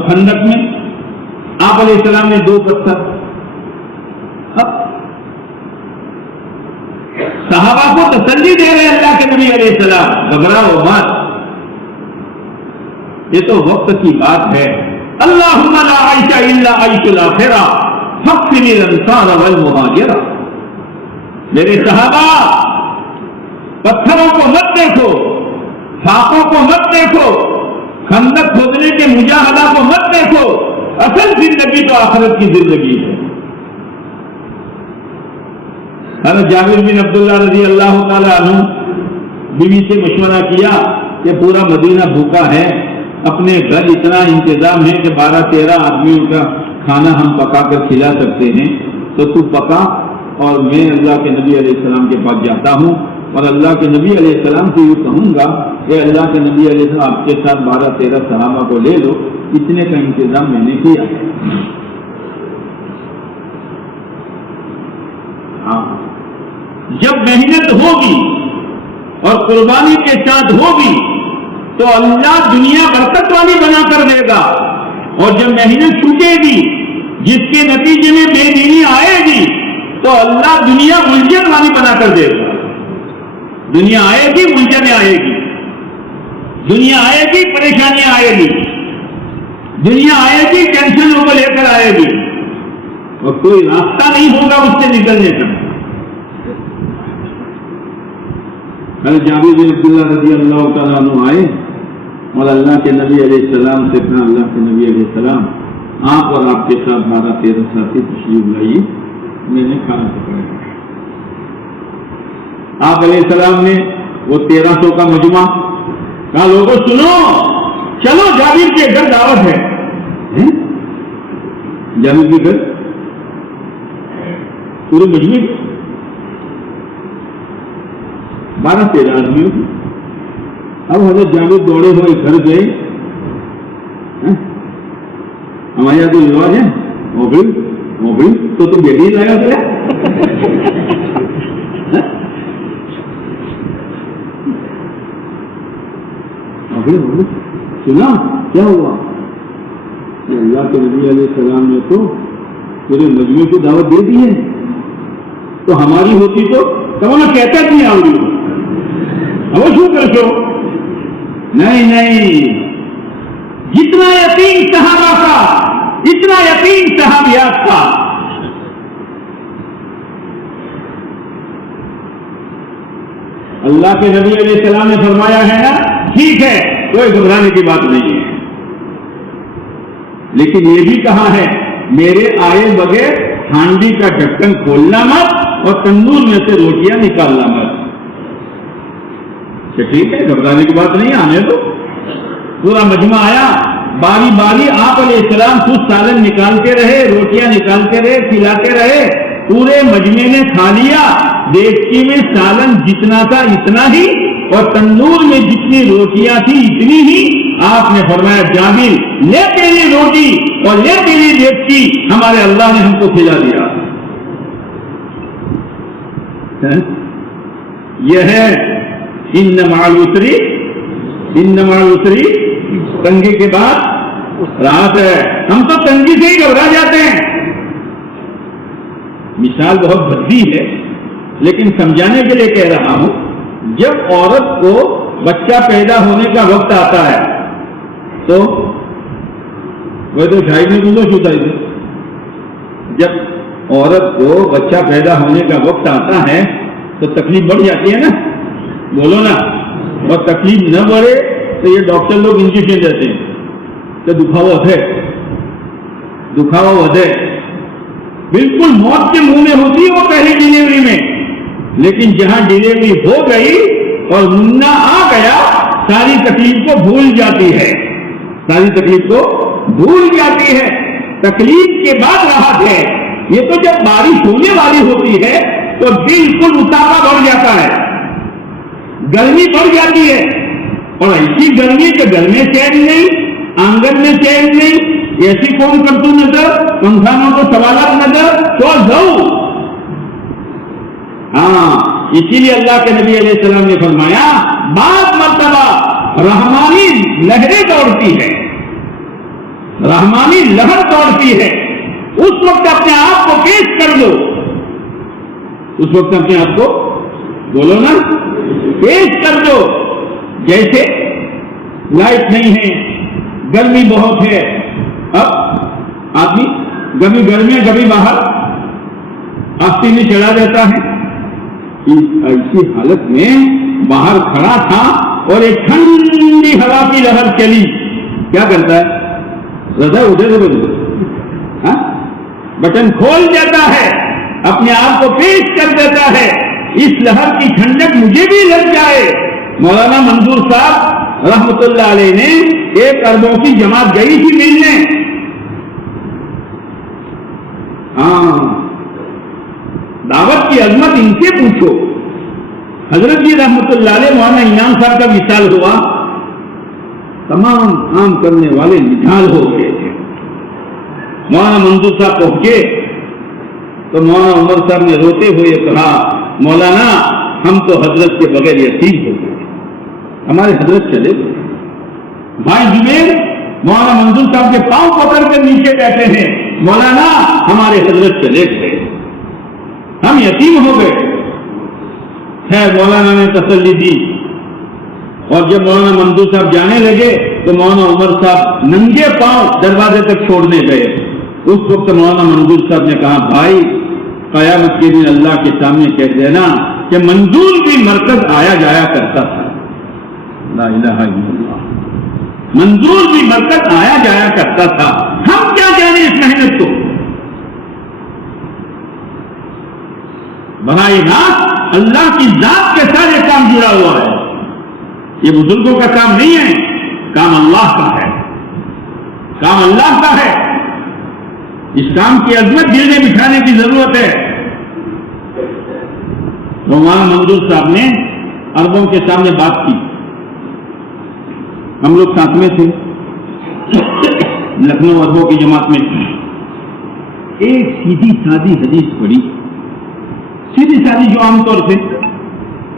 خندق میں آپ علیہ السلام نے 2 پتھر، صحابہ کو تسلی دے رہے اللہ کے نبی علیہ السلام، گھبراؤ مت، یہ تو وقت کی بات ہے۔ اللہم لا عیش الا عیش الاخرہ فاغفر للانصار والمہاجرہ۔ میرے صحابہ، پتھروں کو مت دیکھو، فاقوں کو مت دیکھو، خندق کھودنے کے مجاہدہ کو مت دیکھو، اصل زندگی تو آخرت کی زندگی ہے۔ حضرت جابر بن عبداللہ رضی اللہ تعالی عنہ بیوی سے مشورہ کیا کہ پورا مدینہ بھوکا ہے، اپنے گھر اتنا انتظام ہے کہ 12-13 آدمیوں کا کھانا ہم پکا کر کھلا سکتے ہیں، تو پکا اور میں اللہ کے نبی علیہ السلام کے پاس جاتا ہوں اور اللہ کے نبی علیہ السلام سے یہ کہوں گا کہ اللہ کے نبی علیہ السلام آپ کے ساتھ 12-13 صحابہ کو لے لو، اتنے کا انتظام میں نے کیا۔ جب محنت ہوگی اور قربانی کے ساتھ ہوگی تو اللہ دنیا برکت والی بنا کر دے گا، اور جب محنت چھوٹے گی جس کے نتیجے میں بے دینی آئے گی تو اللہ دنیا الجھن والی بنا کر دے گا۔ دنیا آئے گی الجھنیں آئے گی، دنیا آئے گی پریشانیاں آئے گی، دنیا آئے گی ٹینشنوں کو لے کر آئے گی، اور کوئی راستہ نہیں ہوگا اس سے نکلنے کا۔ جابر بن عبداللہ رضی اللہ تعالیٰ عنہ آئے اور اللہ کے نبی علیہ السلام سے کہا، اللہ کے نبی علیہ السلام آپ اور آپ کے ساتھ 12-13 ساتھی تشریف لائیے، میں نے کھانا پکایا۔ آپ علیہ السلام نے وہ 1300 کا مجمع کہا، لوگوں سنو، چلو جابر کے گھر دعوت ہے۔ جابر کے گھر پورے مجمع 12-13 آدمیوں کی۔ اب حضرت جابر دوڑے ہوئے گھر گئے، ہمارے یہاں تو رواج ہے موبائل تو تم بیٹی لایا گیا، سنا کیا ہوا؟ اللہ کے نبی علیہ السلام نے تو پورے مجموعے کو دعوت دے دی ہے، تو ہماری ہوتی تو کہنا کہتا نہیں آؤ وہ شو کر سو۔ نہیں، جتنا یقین صحابہ کا اتنا یقین صحابیات کا۔ اللہ کے نبی علیہ السلام نے فرمایا ہے نا، ٹھیک ہے، کوئی گھبرانے کی بات نہیں ہے، لیکن یہ بھی کہا ہے میرے آئے بغیر ہانڈی کا ڈھکن کھولنا مت اور تندور میں سے روٹیاں نکالنا مت۔ ٹھیک ہے، گھبرانے کی بات نہیں، آنے تو پورا مجمع آیا، باری باری آپ علیہ السلام خود سالن نکالتے رہے، روٹیاں نکالتے رہے، کھلاتے رہے، پورے مجمع نے کھا لیا۔ دیگچی میں سالن جتنا تھا اتنا ہی اور تندور میں جتنی روٹیاں تھی اتنی ہی۔ آپ نے فرمایا جابر لے تیری روٹی اور لے تیری دیگچی، ہمارے اللہ نے ہم کو کھلا دیا۔ یہ ہے ان مع العسر تنگی کے بعد راحت ہے۔ ہم تو تنگی سے ہی گھبرا جاتے ہیں۔ مثال بہت بھدی ہے لیکن سمجھانے کے لیے کہہ رہا ہوں، جب عورت کو بچہ پیدا ہونے کا وقت آتا ہے تو وہ تو شاید میں بولو چھوٹا ہی، جب عورت کو بچہ پیدا ہونے کا وقت آتا ہے تو تکلیف بڑھ جاتی ہے نا، بولو نا، اور تکلیف نہ بڑھے تو یہ ڈاکٹر لوگ انجیکشن دیتے ہیں کہ دکھاوا ودے، بالکل موت کے منہ میں ہوتی ہے وہ پہلی ڈلیوری میں، لیکن جہاں ڈلیوری ہو گئی اور منا آ گیا ساری تکلیف کو بھول جاتی ہے، ساری تکلیف کو بھول جاتی ہے۔ تکلیف کے بعد راحت ہے۔ یہ تو جب بارش ہونے والی ہوتی ہے تو بالکل اتارا بڑھ جاتا ہے، گرمی بڑھ جاتی ہے، اور ایسی گرمی کہ گھر میں چین نہیں، آنگن میں چین نہیں، ایسی کون کرتو نظر، پنکھانوں کو سوالات نظر تو جاؤ۔ ہاں، اسی لیے اللہ کے نبی علیہ السلام نے فرمایا بعض مرتبہ رحمانی لہریں دوڑتی ہے، رحمانی لہر دوڑتی ہے، اس وقت اپنے آپ کو پیش کر دو، اس وقت اپنے آپ کو بولو نا پیش کر دو. جیسے لائٹ نہیں ہے، گرمی بہت ہے، اب آدمی کبھی گھر میں کبھی باہر آستی میں چلا جاتا ہے. ایسی حالت میں باہر کھڑا تھا اور ایک ٹھنڈی ہوا کی لہر چلی، کیا کرتا ہے؟ رضا ادھر ادھر بٹن کھول دیتا ہے، اپنے آپ کو پیش کر دیتا ہے، اس لہر کی ٹھنڈک مجھے بھی لگ جائے. مولانا منظور صاحب رحمت اللہ علیہ نے 1 اربوں کی جماعت گئی تھی ملنے. دعوت کی عظمت ان سے پوچھو. حضرت جی رحمت اللہ علیہ مولانا انعام صاحب کا وصال ہوا، تمام کام کرنے والے نڈھال ہو گئے تھے. مولانا منظور صاحب پہنچے تو مولانا عمر صاحب نے روتے ہوئے کہا، مولانا ہم تو حضرت کے بغیر یتیم ہو گئے، ہمارے حضرت چلے گئے. بھائی زبیر مولانا منظور صاحب کے پاؤں پکڑ کر نیچے کہتے ہیں، مولانا ہمارے حضرت چلے گئے، ہم یتیم ہو گئے. خیر مولانا نے تسلی دی، اور جب مولانا منظور صاحب جانے لگے تو مولانا عمر صاحب ننگے پاؤں دروازے تک چھوڑنے گئے. اس وقت مولانا منظور صاحب نے کہا، بھائی قیامت کے دن اللہ کے سامنے کہہ دینا کہ منظور بھی مرکز آیا جایا کرتا تھا. لا الہ الا اللہ، منظور بھی مرکز آیا جایا کرتا تھا. ہم کیا جانے اس محنت کو. براہ راست اللہ کی ذات کے ساتھ یہ کام جڑا ہوا ہے. یہ بزرگوں کا کام نہیں ہے، کام اللہ کا ہے، کام اللہ کا ہے. اس کام کی عظمت دل میں بٹھانے کی ضرورت ہے. مولانا منظور صاحب نے عربوں کے سامنے بات کی، ہم لوگ ساتھ میں تھے، لکھنؤ عربوں کی جماعت میں. ایک سیدھی سادی حدیث پڑھی، سیدھی سادی جو عام طور سے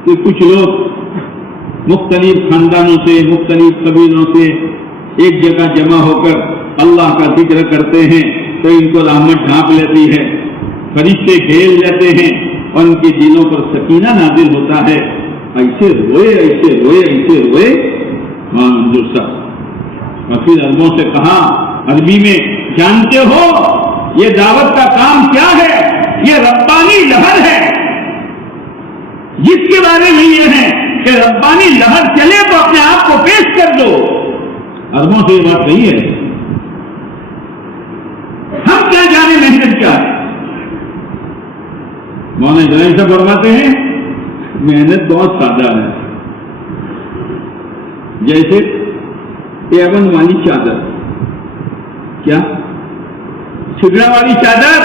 کہ کچھ لوگ مختلف خاندانوں سے مختلف قبیلوں سے ایک جگہ جمع ہو کر اللہ کا ذکر کرتے ہیں تو ان کو رحمت ڈھانپ لیتی ہے، فرشتے گھیر لیتے ہیں اور ان کے دلوں پر سکینہ نازل ہوتا ہے. ایسے روئے ایسے روئے ایسے روئے منظور صاحب. اور پھر عربوں سے کہا عربی میں، جانتے ہو یہ دعوت کا کام کیا ہے؟ یہ ربانی لہر ہے، جس کے بارے میں یہ ہے کہ ربانی لہر چلے تو اپنے آپ کو پیش کر دو. عربوں سے یہ بات نہیں ہے. ہم کیا جانے محنت کیا ہے. مولانا جنید صاحب فرماتے ہیں محنت بہت سادہ ہے. جیسے ایون والی چادر، کیا چھگڑا والی چادر،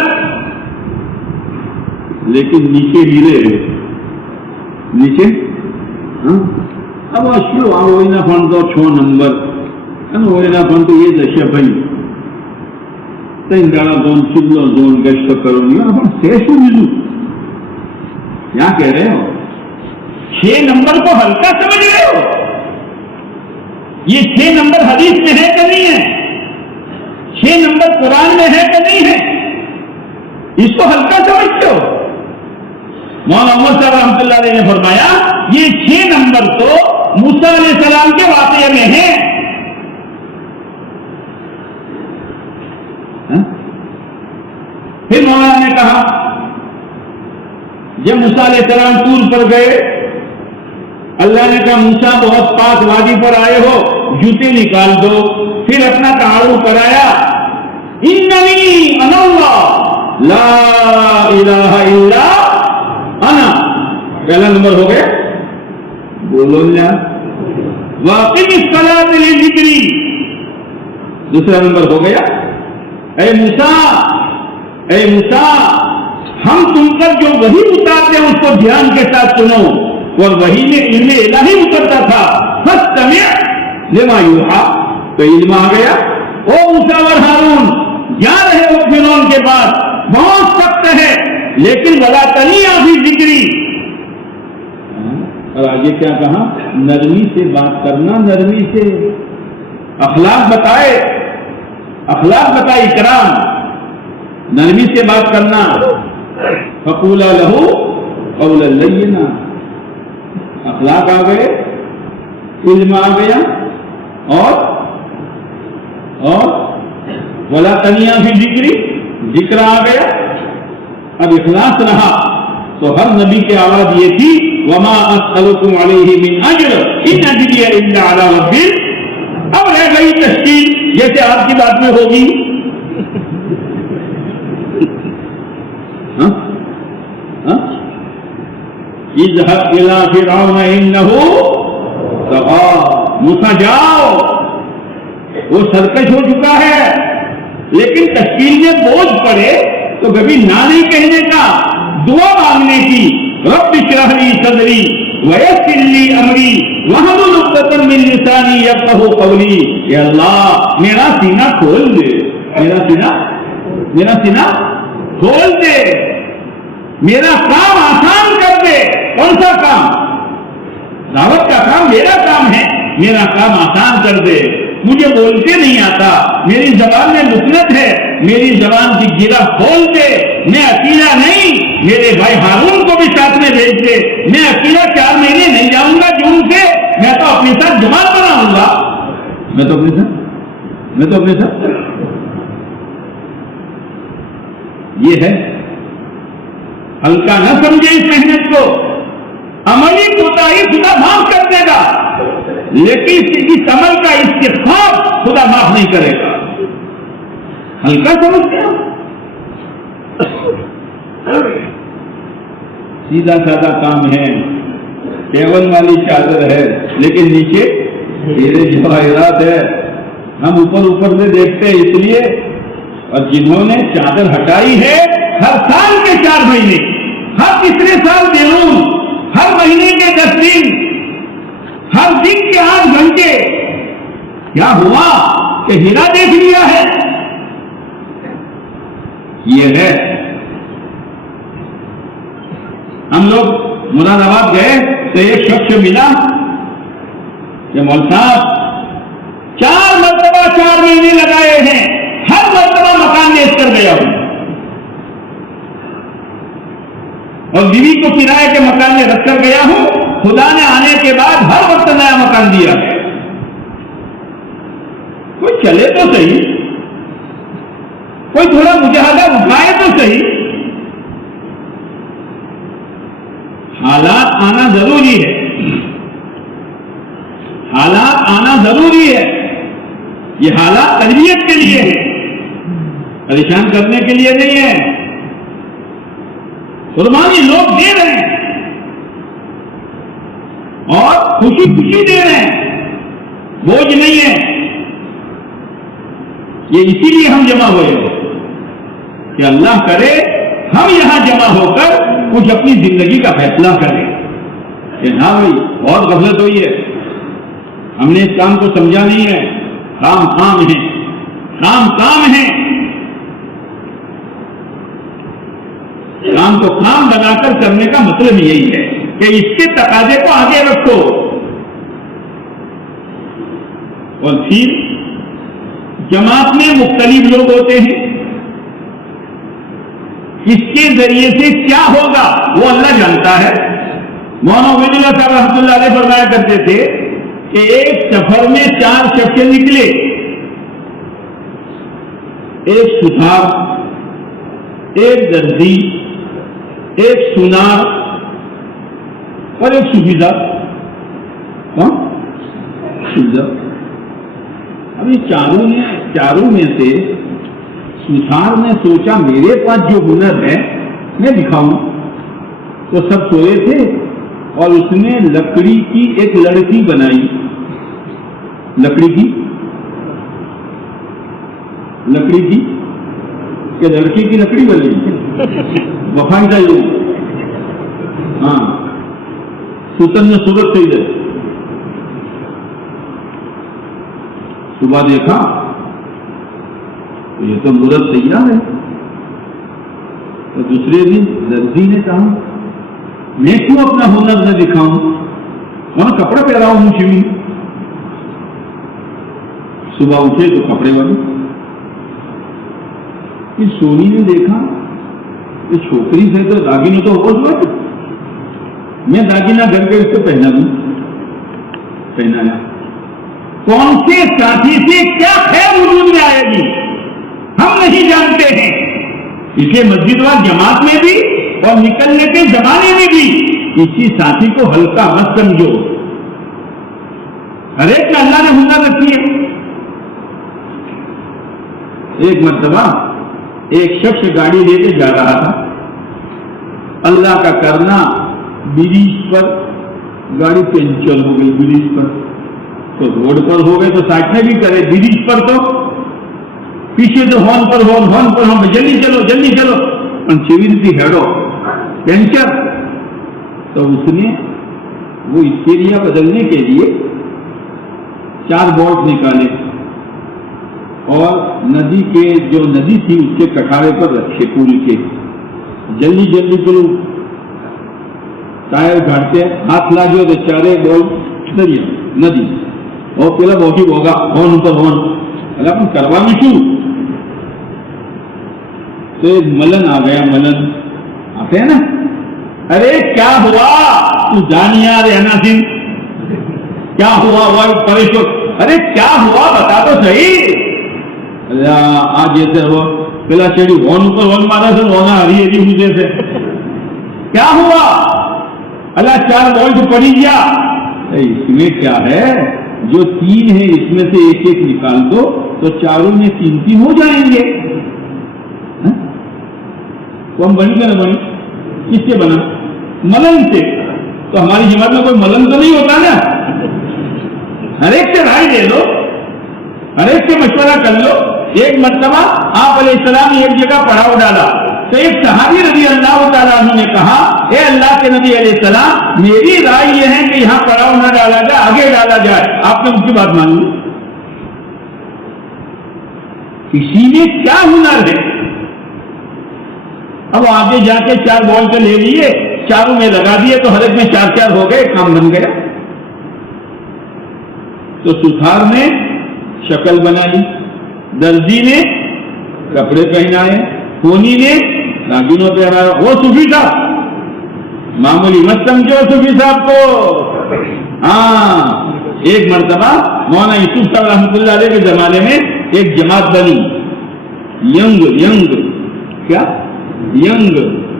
لیکن نیچے ہیرے ہے. نیچے اب اشو آوینا فن تو 6 نمبر ہوئینا فن تو یہ دشا بھائی تین گاڑا زون چلو زون گشت کرو نہیں سیشو ملو. کیا کہہ رہے ہو؟ 6 نمبر کو ہلکا سمجھ رہے ہو؟ یہ 6 نمبر حدیث میں ہے کہ نہیں ہے؟ 6 نمبر قرآن میں ہے کہ نہیں ہے؟ اس کو ہلکا سمجھتے ہو؟ مولانا عمر صاحب رحمۃ اللہ علیہ نے فرمایا یہ 6 نمبر تو موسیٰ علیہ السلام کے واقعے میں ہے. پھر مولانا نے کہا جب موسیٰ علیہ السلام طور پر گئے، اللہ نے کہا موسیٰ بہت پاک وادی پر آئے ہو، جوتے نکال دو. پھر اپنا تعارف کرایا، اننی انا اللہ لا الہ الا انا. پہلا نمبر ہو گیا، بولو نا واقعی الصلاۃ لذکری. دوسرا نمبر ہو گیا، اے موسیٰ ہم تم پر جو وحی اتارتے ہیں اس کو دھیان کے ساتھ سنو. اور وحی میں علم الہی اترتا تھا، فاستمع لما یوحیٰ، تو علم آ گیا. او موسیٰ اور ہارون جا رہے ہو فرعون کے پاس، بہت سخت ہے لیکن ولا تنیٰ فی ذکری. اور آگے کیا کہا؟ نرمی سے بات کرنا، نرمی سے. اخلاق بتائے، اخلاق بتائی، اکرام، نرمی سے بات کرنا، فقولا لہو قولا لینا، اخلاق آ گئے، علم آ گیا، اور ولا تنیا فی ذکری، ذکر آ گیا، اب اخلاص رہا تو ہر نبی کی آواز یہ تھی وما اسألکم علیہ من اجر ان اجری الا علی رب، اب رہ گئی تشکیل جیسے آپ کی بات میں ہوگی، اذهب الى فرعون انه طغى، موسیٰ جاؤ، وہ سرکش ہو چکا ہے، لیکن تشکیل میں بوجھ پڑے تو کبھی نہ نہیں کہنے کا، دعا مانگنے کی، رب اشرح لی صدری ویسر لی امری واحلل عقدۃ من لسانی یفقہوا قولی، یا اللہ میرا سینہ کھول دے، میرا سینہ کھول دے، میرا کام آسان کر دے۔ کون سا کام؟ دعوت کا کام میرا کام ہے، میرا کام آسان کر دے، مجھے بولتے نہیں آتا، میری زبان میں لکنت ہے، میری زبان کی گرہ کھول دے، میں اکیلا نہیں، میرے بھائی ہارون کو بھی ساتھ میں بھیج دے، میں اکیلا 4 مہینے نہیں جاؤں گا جون سے، میں تو اپنے ساتھ جماعت بناؤں گا، میں تو اپنے ساتھ یہ ہے، ہلکا نہ سمجھے اس محنت کو، عملی کوتاہی خدا معاف کر دے گا، لیکن اس عمل کا استغفار خدا معاف نہیں کرے گا، ہلکا سمجھتے ہو، سیدھا سادہ کام ہے، ٹیبل والی چادر ہے لیکن نیچے ہیرے جواہرات ہے، ہم اوپر سے دیکھتے ہیں اس لیے، اور جنہوں نے چادر ہٹائی ہے ہر سال کے 4 مہینے، ہر تیسرے سال بیرون، ہر مہینے کے 10 دن، ہر دن کے 8 گھنٹے، کیا ہوا کہ ہیرا دیکھ لیا ہے؟ یہ ہے، ہم لوگ مراد آباد گئے تو ایک شخص ملا کہ مول صاحب 4 مرتبہ 4 مہینے لگائے ہیں، ہر مرتبہ مکان بیچ کر گیا ہوں، اور بیوی کو کرائے کے مکان میں رکھ کر گیا ہوں، خدا نے آنے کے بعد ہر وقت نیا مکان دیا ہے، کوئی چلے تو صحیح، کوئی تھوڑا مجاہدہ اٹھائے تو صحیح، حالات آنا ضروری ہے، حالات آنا ضروری ہے، یہ حالات تربیت کے لیے ہے، پریشان کرنے کے لیے نہیں ہے، قربانی لوگ دے رہے ہیں اور خوشی دے رہے ہیں، بوجھ نہیں ہے، یہ اسی لیے ہم جمع ہوئے ہیں کہ اللہ کرے ہم یہاں جمع ہو کر کچھ اپنی زندگی کا فیصلہ کریں کہ ہاں بھائی بہت غفلت ہوئی ہے، ہم نے اس کام کو سمجھا نہیں ہے، کام ہے، کام کو کام بنا کر کرنے کا مطلب یہی ہے کہ اس کے تقاضے کو آگے رکھو، اور پھر جماعت میں مختلف لوگ ہوتے ہیں، اس کے ذریعے سے کیا ہوگا وہ اللہ جانتا ہے۔ مولانا عبید اللہ صاحب رحمۃ اللہ علیہ فرمایا کرتے تھے کہ ایک سفر میں 4 شخص نکلے، ایک سثار، ایک درزی، ایک سنار اور ایک سوفیدار۔ اب یہ چاروں میں سے سثار نے سوچا میرے پاس جو ہنر ہے میں دکھاؤں، تو سب سوئے تھے اور اس نے لکڑی کی ایک لڑکی بنائی، لکڑی کی کہ لڑکی کی لکڑی بنی وفائی کا یہ، ہاں سوتن نے صورت صحیح ہے، صبح دیکھا یہ تو مورت تیار ہے، تو دوسرے دن درزی نے کہا میں کیوں اپنا ہنر نہ دکھاؤں، وہاں کپڑا پہراؤں مجھے، صبح اٹھے تو کپڑے والی، کہ سونی نے دیکھا کہ چھوکری سے تو داگینوں تو ہو گیا، میں داگینہ گھر کے اس کو پہنا دوں، پہنایا۔ کون سے ساتھی سے کیا خیر وجود میں آئے گی ہم نہیں جانتے ہیں، اس لیے مسجد وال جماعت میں بھی اور نکلنے کے زمانے میں بھی اسی ساتھی کو ہلکا مت سمجھو، ہر ایک میں اللہ نے ہنر رکھی ہے۔ ایک مرتبہ ایک شخص گاڑی لے کے جا رہا تھا، اللہ کا کرنا برج پر گاڑی پنچر ہو گئی، برج پر تو روڈ پر ہو گئے تو سائڈ میں بھی کرے، برج پر تو پیچھے تو ہارن پر ہارن پر ہم جلدی چلو جلدی چلو، پنچیوریٹی ہیڈو پنچر۔ تو اس نے وہ اسٹیریا بدلنے کے لیے 4 بولٹ نکالے اور ندی کے جو ندی تھی اس کے کٹارے پر رکھے پول کے، جلدی جلدی کرو، ٹائر گھاٹتے ہاتھ لاگے تو 4 بولٹ دریا ندی اور پہلا بہت ہی ہوگا ہارن پر ہارن، اگر اپن کروا میں شروع تو ایک ملن آ گیا، ملن آتے ہیں نا، ارے کیا ہوا تو جانیا رہنا سنگھ، کیا ہوا وہ پریشان، ارے کیا ہوا بتا تو صحیح، آج جیسے ہو پہلا چیڑی ہون پر ہون مارا سر ہونا ہری ہری مجھے سے، کیا ہوا اللہ 4 بولٹ پڑی گیا، اس میں کیا ہے جو 3 ہے اس میں سے ایک ایک نکال دو تو چاروں میں 3 ہو جائیں گے، تو ہم بنی کا نہ بنی، کس سے بنا؟ ملن سے۔ تو ہماری جماعت میں کوئی ملن تو نہیں ہوتا نا، ہر ایک سے رائے دے دو، ہر ایک سے مشورہ کر لو۔ ایک مرتبہ آپ علیہ السلام نے ایک جگہ پڑاؤ ڈالا تو ایک صحابی رضی اللہ تعالیٰ عنہ نے کہا، اے اللہ کے نبی علیہ السلام میری رائے یہ ہے کہ یہاں پڑاؤ نہ ڈالا جائے، آگے ڈالا جائے، آپ نے اس کی بات مان لی؟ کسی میں کیا ہنر ہے؟ اب آگے جا کے 4 بولٹ لے لیے، چاروں میں لگا دیے تو ہر ایک میں 4 ہو گئے، کام بن گیا۔ تو سثار نے شکل بنائی، درزی نے کپڑے پہنائے، کونی نے ناگینوں پہنایا، وہ صوفی صاحب معمولی مت سمجھو صوفی صاحب کو۔ ہاں ایک مرتبہ مولانا یوسف صاحب رحمۃ اللہ علیہ کے زمانے میں ایک جماعت بنی، ینگ کیا ینگ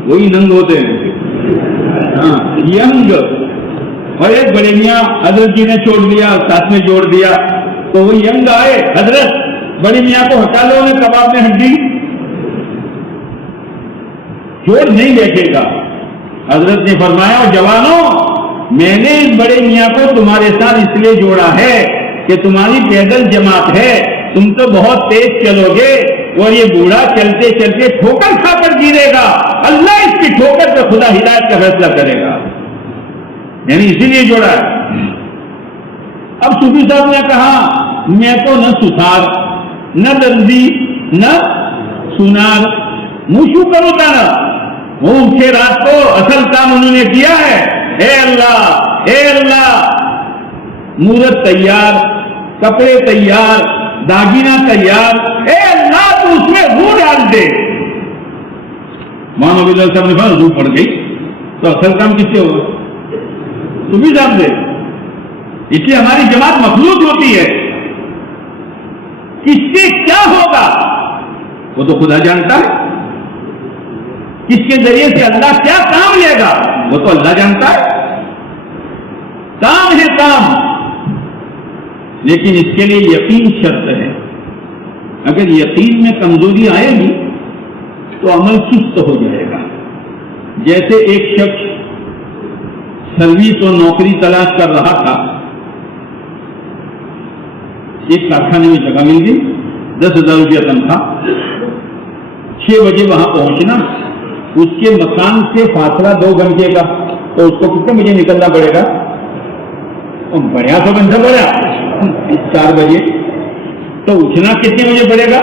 وہی ننگ ہوتے ہیں، ہاں ینگ، اور ایک بڑے میاں حضرت جی نے چھوڑ دیا، ساتھ میں جوڑ دیا، تو وہ ینگ آئے، حضرت بڑی میاں کو ہٹا لو، انہیں کباب میں ہڈی جوڑ نہیں بیٹھے گا۔ حضرت نے فرمایا، جوانوں میں نے اس بڑے میاں کو تمہارے ساتھ اس لیے جوڑا ہے کہ تمہاری پیدل جماعت ہے، تم تو بہت تیز چلو گے اور یہ بوڑھا چلتے چلتے ٹھوکر کھا کر گرے گا، اللہ اس کی ٹھوکر پہ خدا ہدایت کا فیصلہ کرے گا، یعنی اسی لیے جوڑا ہے۔ اب صوفی صاحب نے کہا، میں تو نہ سثار نہ درزی نہ سونار، منہ کرو تھا نا، وہ اٹھے رات کو اصل کام انہوں نے کیا ہے، اے اللہ مورت تیار، کپڑے تیار، داگینہ تیار، اے اللہ تو اس میں روح ڈال دے۔ مولانا عبداللہ صاحب نے کہا روح پڑ گئی تو اصل کام کس سے ہوگا؟ صوفی صاحب سے۔ اس لیے ہماری جماعت مخلوط ہوتی ہے، کس سے کیا ہوگا وہ تو خدا جانتا ہے، کس کے ذریعے سے اللہ کیا کام لے گا وہ تو اللہ جانتا ہے، کام ہے کام، لیکن اس کے لیے یقین شرط ہے۔ اگر یقین میں کمزوری آئے گی تو عمل سست ہو جائے گا۔ جیسے ایک شخص سروس اور نوکری تلاش کر رہا تھا، ایک کارخانے میں جگہ مل گئی، 10,000 روپیہ تنخواہ، 6 بجے وہاں پہنچنا، اس کے مکان سے فاصلہ 2 گھنٹے کا، تو اس کو کتنے بجے نکلنا پڑے گا؟ بڑھیا تو بن بڑھیا 4 بجے، تو اٹھنا کتنے بجے پڑے گا؟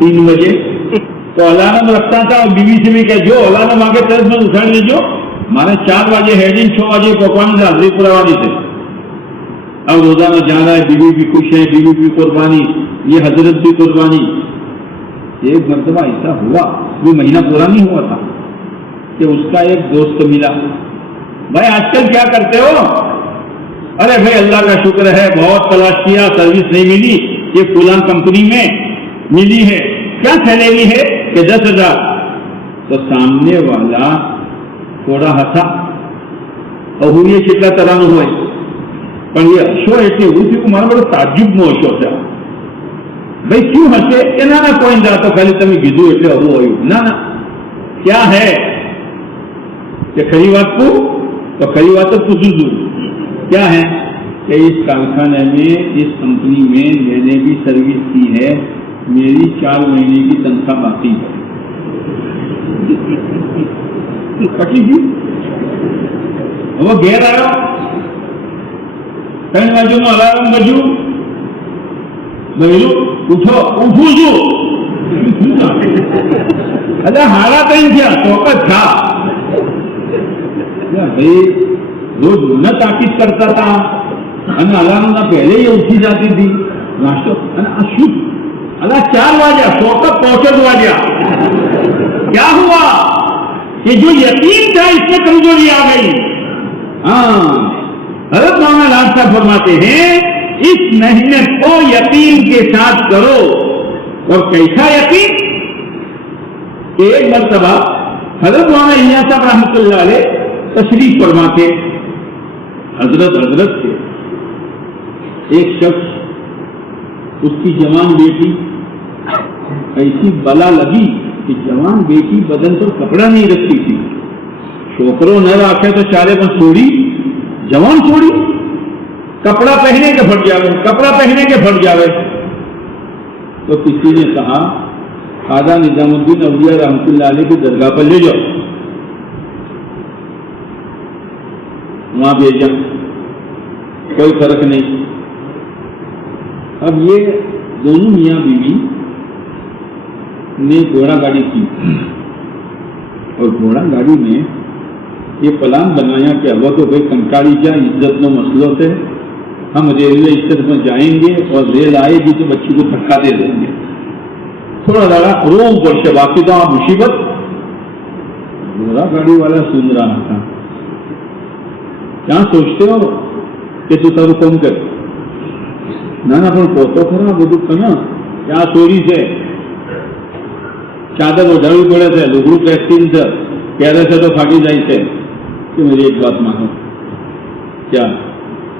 3 بجے۔ تو الارم رکھتا تھا اور بیوی سے بھی کہ جو الارم آگے 10 منٹ اٹھا لیجو، ہمارے 4 بجے ہیڈنگ، 6 بجے پکوان سے حاضری پوروانی سے۔ اب روزانہ جا رہا ہے، بیوی بھی خوش ہے، بیوی بھی قربانی، یہ حضرت بھی قربانی، ایک مرتبہ ایسا ہوا، وہ مہینہ پورا نہیں ہوا تھا کہ اس کا ایک دوست ملا، بھائی آج کل کیا کرتے ہو؟ ارے بھائی اللہ کا شکر ہے، بہت تلاش کیا، سروس نہیں ملی، یہ فلاں کمپنی میں ملی ہے، کیا سیلری ہے کہ 10,000۔ تو سامنے والا تھوڑا ہنسا اور ہوئی کتنا طرح ہوئے، پر یہ اشو ایسے ہوئی تھی تمہارا بڑا تعجب میں اشو تھا، بھائی کیوں ہنسے کہ نہ کوئی نہ تو خالی تمہیں گیدو ایسے ابو ہوئی نہ کیا ہے کہ کئی بات کو تو کئی بات تو پوچھوں کیا ہے کہ اس کارخانے میں، اس کمپنی میں میں نے بھی سروس کی ہے، میری 4 مہینے کی تنخواہ باقی ہے، پکی تھی وہ گھیر آیا، کہیں بجو میں الارم بجو بجو اٹھو اٹھو جو اچھا ہارا کہیں کیا چوکت تھا بھائی، روز نہ تاکید کرتا تھا، الارم نہ پہلے ہی اٹھی جاتی تھی، ناشتہ اللہ 4 بجے چوکت پہنچت واجا، کیا ہوا کہ جو یقین تھا اس میں کمزوری آ گئی۔ ہاں حضرت مولانا لاڈ صاحب فرماتے ہیں اس محنت کو یقین کے ساتھ کرو، اور کیسا یقین؟ ایک مرتبہ حضرت مولانا الیاس صاحب رحمۃ اللہ علیہ تشریف فرماتے، حضرت سے ایک شخص، اس کی جوان بیٹی ایسی بلا لگی کہ جوان بیٹی بدن پر کپڑا نہیں رکھتی تھی، چھوکروں نہ رکھے تو چارے پر چھوڑی، جوان چھوڑی، کپڑا پہنے کے پھٹ جاوے، کپڑا پہنے کے پھٹ جاوے۔ تو کسی نے کہا خواجہ نظام الدین اولیاء رحمۃ اللہ علیہ کی درگاہ پر لے جاؤ، وہاں بھیجا، کوئی فرق نہیں۔ اب یہ دونوں میاں بیوی نے گھوڑا گاڑی کی، اور گھوڑا گاڑی میں یہ پلان بنایا کہ اب تو بھائی کنکاڑی جا عزت نو مسئلہ سے ہم ریلوے اسٹیشن میں جائیں گے اور ریل آئے گی تو بچی کو دھکا دے دیں گے، تھوڑا ذرا روم پر سے، باقی تو آپ مصیبت۔ گھوڑا گاڑی والا سن رہا تھا، کیا سوچتے ہو کہ تو تر کون کر نہ پوتو کھڑا بدھ کنا کیا چوری سے چادر اڈاڑی پڑے تھے، لگڑوں ٹیکسٹیل سے پہلے سے تو پھاٹی جائی تھے کہ میری ایک بات مانو، کیا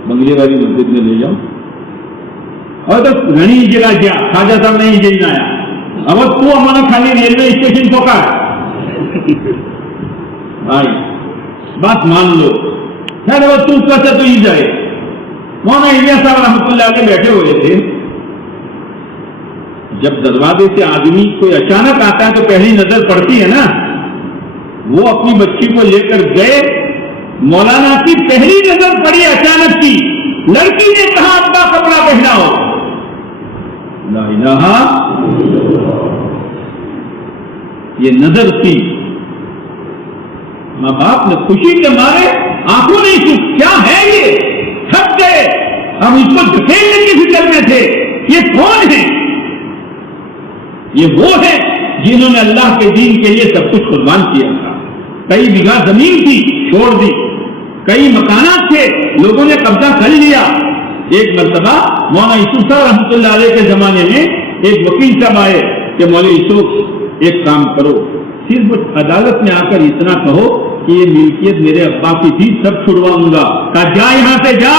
بنگلے والی مسجد میں لے جاؤ، اور تو گھنی جگہ کیا خواجہ صاحب نے ہی آیا، اب تو ہمارا خالی ریلوے اسٹیشن پکا بھائی بات مان لو، خیر وہ تو کیسے تو ہی جائے۔ مولانا الیاس صاحب رحمۃ اللہ علیہ بیٹھے ہوئے تھے، جب دروازے سے آدمی کوئی اچانک آتا ہے تو پہلی نظر پڑتی ہے نا، وہ اپنی بچی کو لے کر گئے، مولانا کی پہلی نظر پڑی اچانک کی، لڑکی نے کہا ابا کپڑا پہناؤ، لا الہ، یہ نظر تھی، ماں باپ نے خوشی کے مارے آنکھوں نہیں چپ، کیا ہے یہ، تھک گئے، ہم اس کو دھکیلنے کی فکر میں تھے، یہ کون ہے؟ یہ وہ ہے جنہوں نے اللہ کے دین کے لیے سب کچھ قربان کیا تھا، کئی بیگھہ زمین تھی چھوڑ دی، کئی مکانات تھے لوگوں نے قبضہ کر لیا۔ ایک مرتبہ مولانا یوسف صاحب رحمۃ اللہ علیہ کے زمانے میں ایک وکیل صاحب آئے کہ مولوی یوسف ایک کام کرو، صرف عدالت میں آ کر اتنا کہو کہ یہ ملکیت میرے ابا کی تھی، سب چھڑواؤں گا۔ کہا جا یہاں سے جا،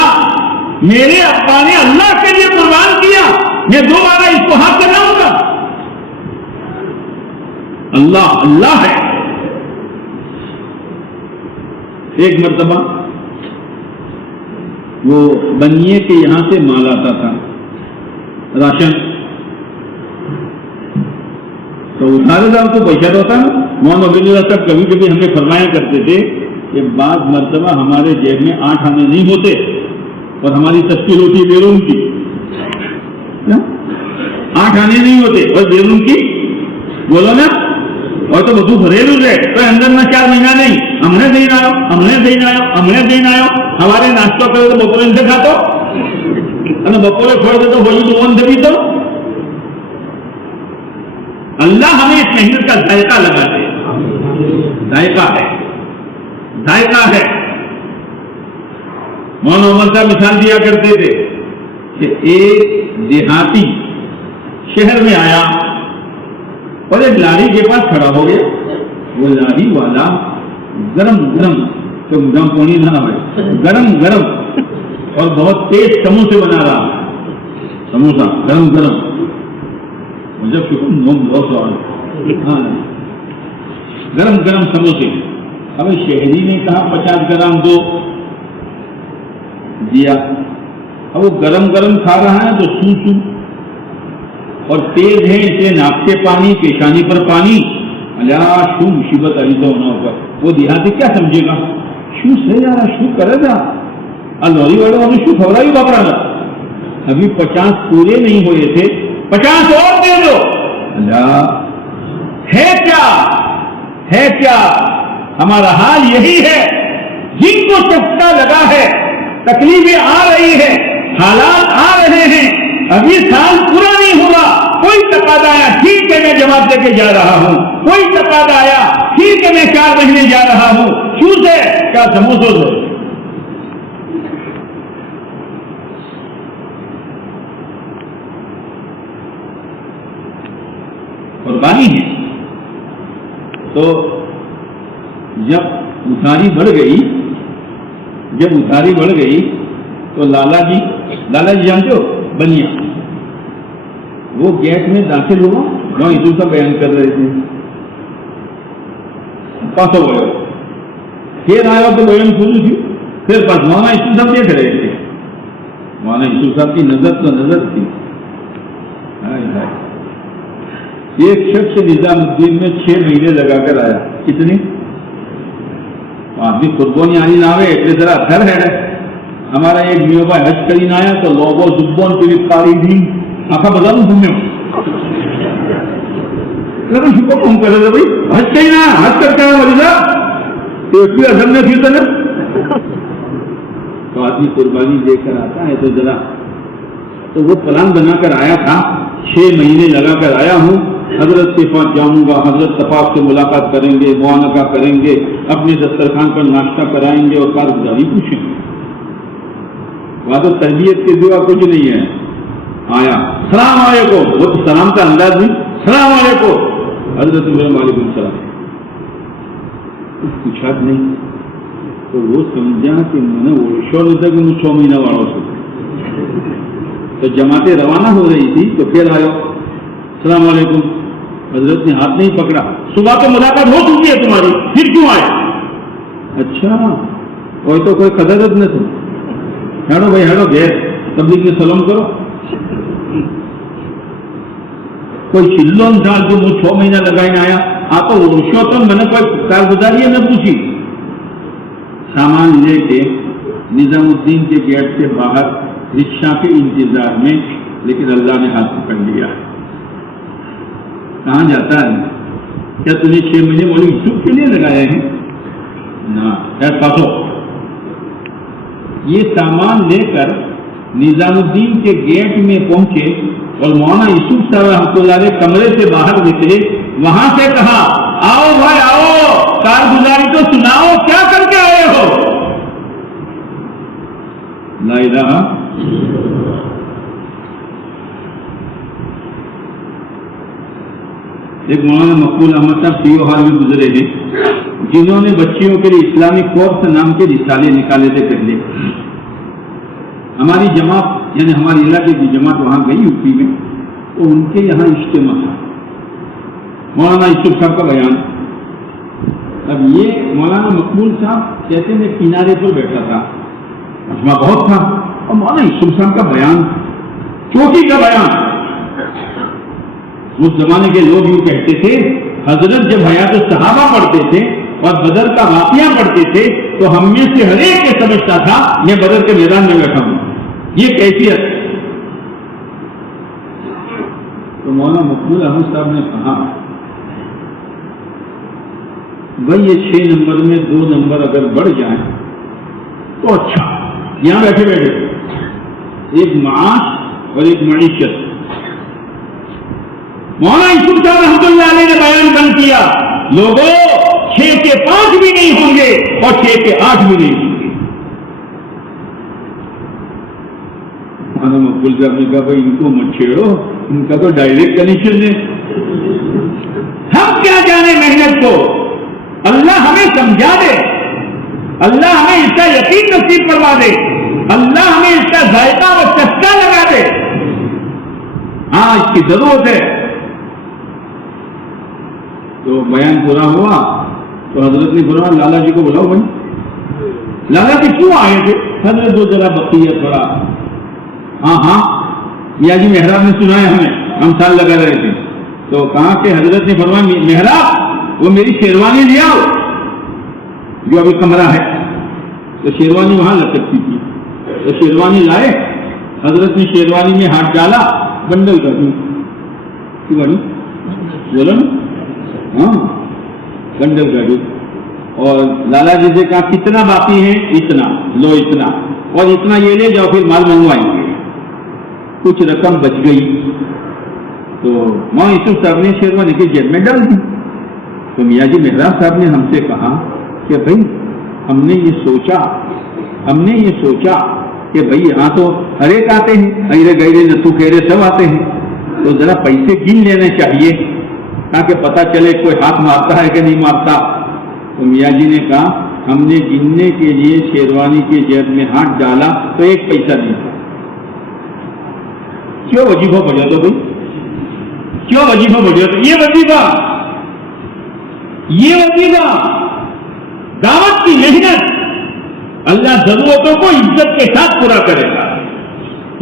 میرے ابا نے اللہ کے لیے قربان کیا، میں دوبارہ اس کو ہاتھ لگاؤں گا۔ اللہ اللہ ہے۔ ایک مرتبہ وہ بنیے کے یہاں سے مال آتا تھا، راشن، تو ادھارے دار کو پیسہ ہوتا نا، مولانا عبید اللہ صاحب کبھی کبھی ہمیں فرمایا کرتے تھے کہ بعض مرتبہ ہمارے جیب میں 8 آنے نہیں ہوتے اور ہماری تشکیل ہوتی ہے بیرون کی، 8 آنے نہیں ہوتے اور بیرون کی بولو نا، اور تو بدو گھریلو ہے تو اندر نہ 4 مہینہ نہیں، ہم نے دین آئے، ہم نے دین آئے، ہم نے دین آئے، ہمارے ناشتہ کرو تو بپورے سے کھا تو بپورے کھوڑ دے تو وہی دو سے بھی تو اللہ ہمیں اس محنت کا ذائقہ لگا دے. ذائقہ ہے. مولانا عمر صاحب مثال دیا کرتے تھے کہ ایک دیہاتی شہر میں آیا اور ایک لاری کے پاس کھڑا ہو گیا. وہ لاری والا گرم پانی نہ ہے، گرم اور بہت تیز سموسے بنا رہا. سموسا گرم جب گرم سموسے. اب شہری نے کہا 50 گرام دو، دیا. اب وہ گرم کھا رہا ہے تو سو اور تیز ہے، اسے ناک سے پانی، پیشانی پر پانی. اللہ شو مصیبت آئی تو ہونا ہوگا. وہ دیہاتی کیا سمجھے گا؟ شو سے یار شو کرے گا لوری والوں ہمیں شو خبر ہی باپرا گا. ابھی 50 پورے نہیں ہوئے تھے، 50 اور دے دو. اللہ ہے کیا ہمارا حال یہی ہے. جن کو چسکا لگا ہے، تکلیفیں آ رہی ہے، حالات آ رہے ہیں، ابھی سال پورا نہیں ہوا، کوئی تقاضا آیا ٹھیک ہے میں جواب دے کے جا رہا ہوں، کوئی تقاضا آیا ٹھیک ہے میں 4 مہینے جا رہا ہوں. کیوں سے کیا سموسوں سے. قربانی ہے. تو جب اتاری بڑھ گئی تو لالا جی جانتے ہو بنیا، وہ گیٹ میں داخل ہوا، وہاں یسوع کا بیان کر رہے تھے. پاسو گئے پھر آیا تو بیان شروع تھی. پھر پاس مولانا یسوع صاحب دیکھ رہے تھے. مولانا یسوع صاحب کی نظر تھی. ایک شخص نظام الدین میں 6 مہینے لگا کر آیا. کتنی آدمی خود کو نہیں آنی نہ ہوئے اتنے ذرا گھر ہے. ہمارا ایک میو بھائی حج کرین آیا تو لوگوں زبون پہ کاری تھی آخا بتا دوں تم نے شکو کم کر رہے بھائی حج کرین آیا حج کر کے آیا بھائی صاحب تو اس اصل میں پھر نا تو آدمی قربانی دے کر آتا ہے تو ذرا تو وہ پلان بنا کر آیا تھا. 6 مہینے لگا کر آیا ہوں. حضرت کے پاس جاؤں گا، حضرت صفاق سے ملاقات کریں گے، معانقہ کریں گے، اپنے دسترخوان پر ناشتہ کرائیں گے اور کارگزاری پوچھیں گے. وہاں تو تربیت کے دعا کچھ نہیں ہے. آیا سلام علیکم، وہ تو سلام کا انداز نہیں. سلام علیکم حضرت وعلیکم السلام. کچھ پوچھا نہیں تو وہ سمجھا کہ میں نے وہ شور ہوتا کہ مجھے 6 مہینہ والوں سے. تو جماعتیں روانہ ہو رہی تھی تو پھر آئے السلام علیکم. حضرت نے ہاتھ نہیں پکڑا. صبح تو ملاقات ہو چکی ہے تمہاری، پھر کیوں آئے؟ اچھا کوئی تو کوئی قدرت نہ تھا. ہیڑو بھائی ہیڑو گھر تبلیغ میں سلام کرو. کوئی چلو انسان جو مجھ 6 مہینہ لگائیں آیا آپ کو روشو تو میں نے کوئی کارگزاری نہ پوچھی. سامان لے کے نظام الدین کے گیٹ سے باہر رکشا کے انتظار میں، لیکن اللہ نے ہاتھ پکڑ لیا. کہاں جاتا ہے؟ کیا تمہیں 6 مہینے مولوی یوسف کے لیے لگائے ہیں؟ نہ پاسو. یہ سامان لے کر نظام الدین کے گیٹ میں پہنچے اور مولانا یوسف صاحب رحمۃ اللہ علیہ کمرے سے باہر نکلے. وہاں سے کہا آؤ بھائی آؤ، کارگزاری تو سناؤ، کیا کر کے آئے ہو؟ لا الہ. ایک مولانا مقبول احمد صاحب سی او حال میں گزرے ہیں، جنہوں نے بچیوں کے لیے اسلامی کورس نام کے رسالے نکالے تھے پہلے. ہماری جماعت یعنی ہماری علاقے کی جماعت وہاں گئی یوپی میں، تو ان کے یہاں اجتماع تھا. مولانا یوسف صاحب کا بیان. اب یہ مولانا مقبول صاحب کہتے ہیں کنارے پر بیٹھا تھا، اجتماع بہت تھا، اور مولانا یوسف صاحب کا بیان چوٹی کا بیان. اس زمانے کے لوگ یوں کہتے تھے حضرت جب حیات صحابہ پڑھتے تھے اور بدر کا واقعہ پڑھتے تھے تو ہم میں سے ہر ایک یہ سمجھتا تھا میں بدر کے میدان میں بیٹھا ہوں. یہ کیفیت. تو مولانا مقبول احمد صاحب نے کہا بھائی یہ 6 نمبر میں 2 نمبر اگر بڑھ جائیں تو اچھا. یہاں بیٹھے بیٹھے ایک معاش اور ایک معیشت. مولانا یوسف صاحب رحمۃ اللہ علیہ نے بیان بند کیا، لوگوں 6 کے 5 بھی نہیں ہوں گے اور 6 کے 8 بھی نہیں ہوں گے۔ مولانا مقبول صاحب نے کہا بھائی ان کو مت چھیڑو، ان کا تو ڈائریکٹ کنیکشن ہے، ہم کیا جانے محنت کو، اللہ ہمیں سمجھا دے، اللہ ہمیں اس کا یقین نصیب کروا دے، اللہ ہمیں اس کا ذائقہ اور چسکا لگا دے۔ ہاں اس کی ضرورت ہے۔ تو بیان پورا ہوا تو حضرت نے بولا لالا جی کو بلاؤ بھائی۔ لالا جی کیوں آئے تھے؟ حضرت دو ذرا بقیہ تھوڑا، ہاں میاں جی محراب نے سنا ہے ہمیں، ہم سال لگا رہے تھے، تو کہاں کہ حضرت نے فرمایا محراب وہ میری شیروانی لے آؤ جو ابھی کمرہ ہے، تو شیروانی وہاں لٹکتی تھی، تو شیروانی لائے، حضرت نے شیروانی میں ہاتھ ڈالا، بنڈل کر دوں، بولو نا، ہاں بنڈل کر دوں، اور لالا جی سے کہا کتنا باقی ہے؟ اتنا لو، اتنا اور اتنا یہ لے جاؤ، پھر مال منگوائیں گے۔ کچھ رقم بچ گئی تو مولانا یوسف صاحب نے شیروانی کے جیب میں ڈال دی۔ تو میاں جی محراب صاحب نے ہم سے کہا کہ بھائی ہم نے یہ سوچا کہ بھائی یہاں تو ہر ایک آتے ہیں، ایرے گیرے نتو خیرے سب آتے ہیں، تو ذرا پیسے گن لینے چاہیے تاکہ پتہ چلے کوئی ہاتھ مارتا ہے کہ نہیں مارتا۔ تو میاں جی نے کہا ہم نے گننے کے لیے شیروانی کے جیب میں ہاتھ ڈالا تو 1 پیسہ نہیں تھا۔ کیوں وظیفہ بجا دو بھائی، کیوں وظیفہ بجا دو؟ یہ وظیفہ دعوت کی محنت اللہ ضرورتوں کو عزت کے ساتھ پورا کرے گا۔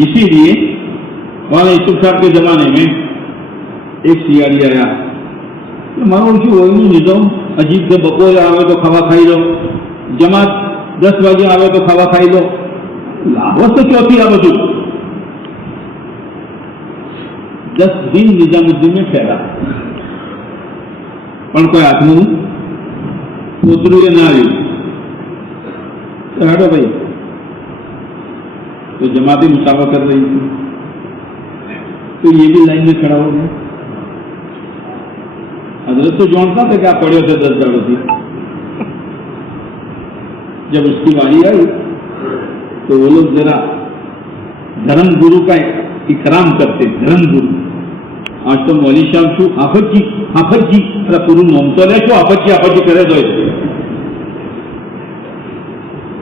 اسی لیے مولانا یوسف صاحب کے زمانے میں ایک سیاڑی آیا، مانو وہی نظام عجیب سے بپور آوے تو کھوا کھائی لو، جماعت 10 بجے آوے تو کھوا کھائی لو، لاہور تو چوتھی آ بدو 10 دن نظام الدین میں پھیلا، پر کوئی آدمی اترو یا نہ آئی تو ہٹو بھائی، تو جماعتیں مسافہ کر رہی تھی، تو یہ بھی لائن میں کھڑا ہو گیا۔ حضرت تو جانتا تھا کہ آپ پڑھے ہوتے 10 داڑوں تھی، جب اس کی باری آئی تو وہ لوگ ذرا دھرم گرو کا اکرام کرتے، دھرم گرو۔ آج تو مولوی صاحب چھو آفت جی پورو ممتا ہے چھو آفت جی کرے دو،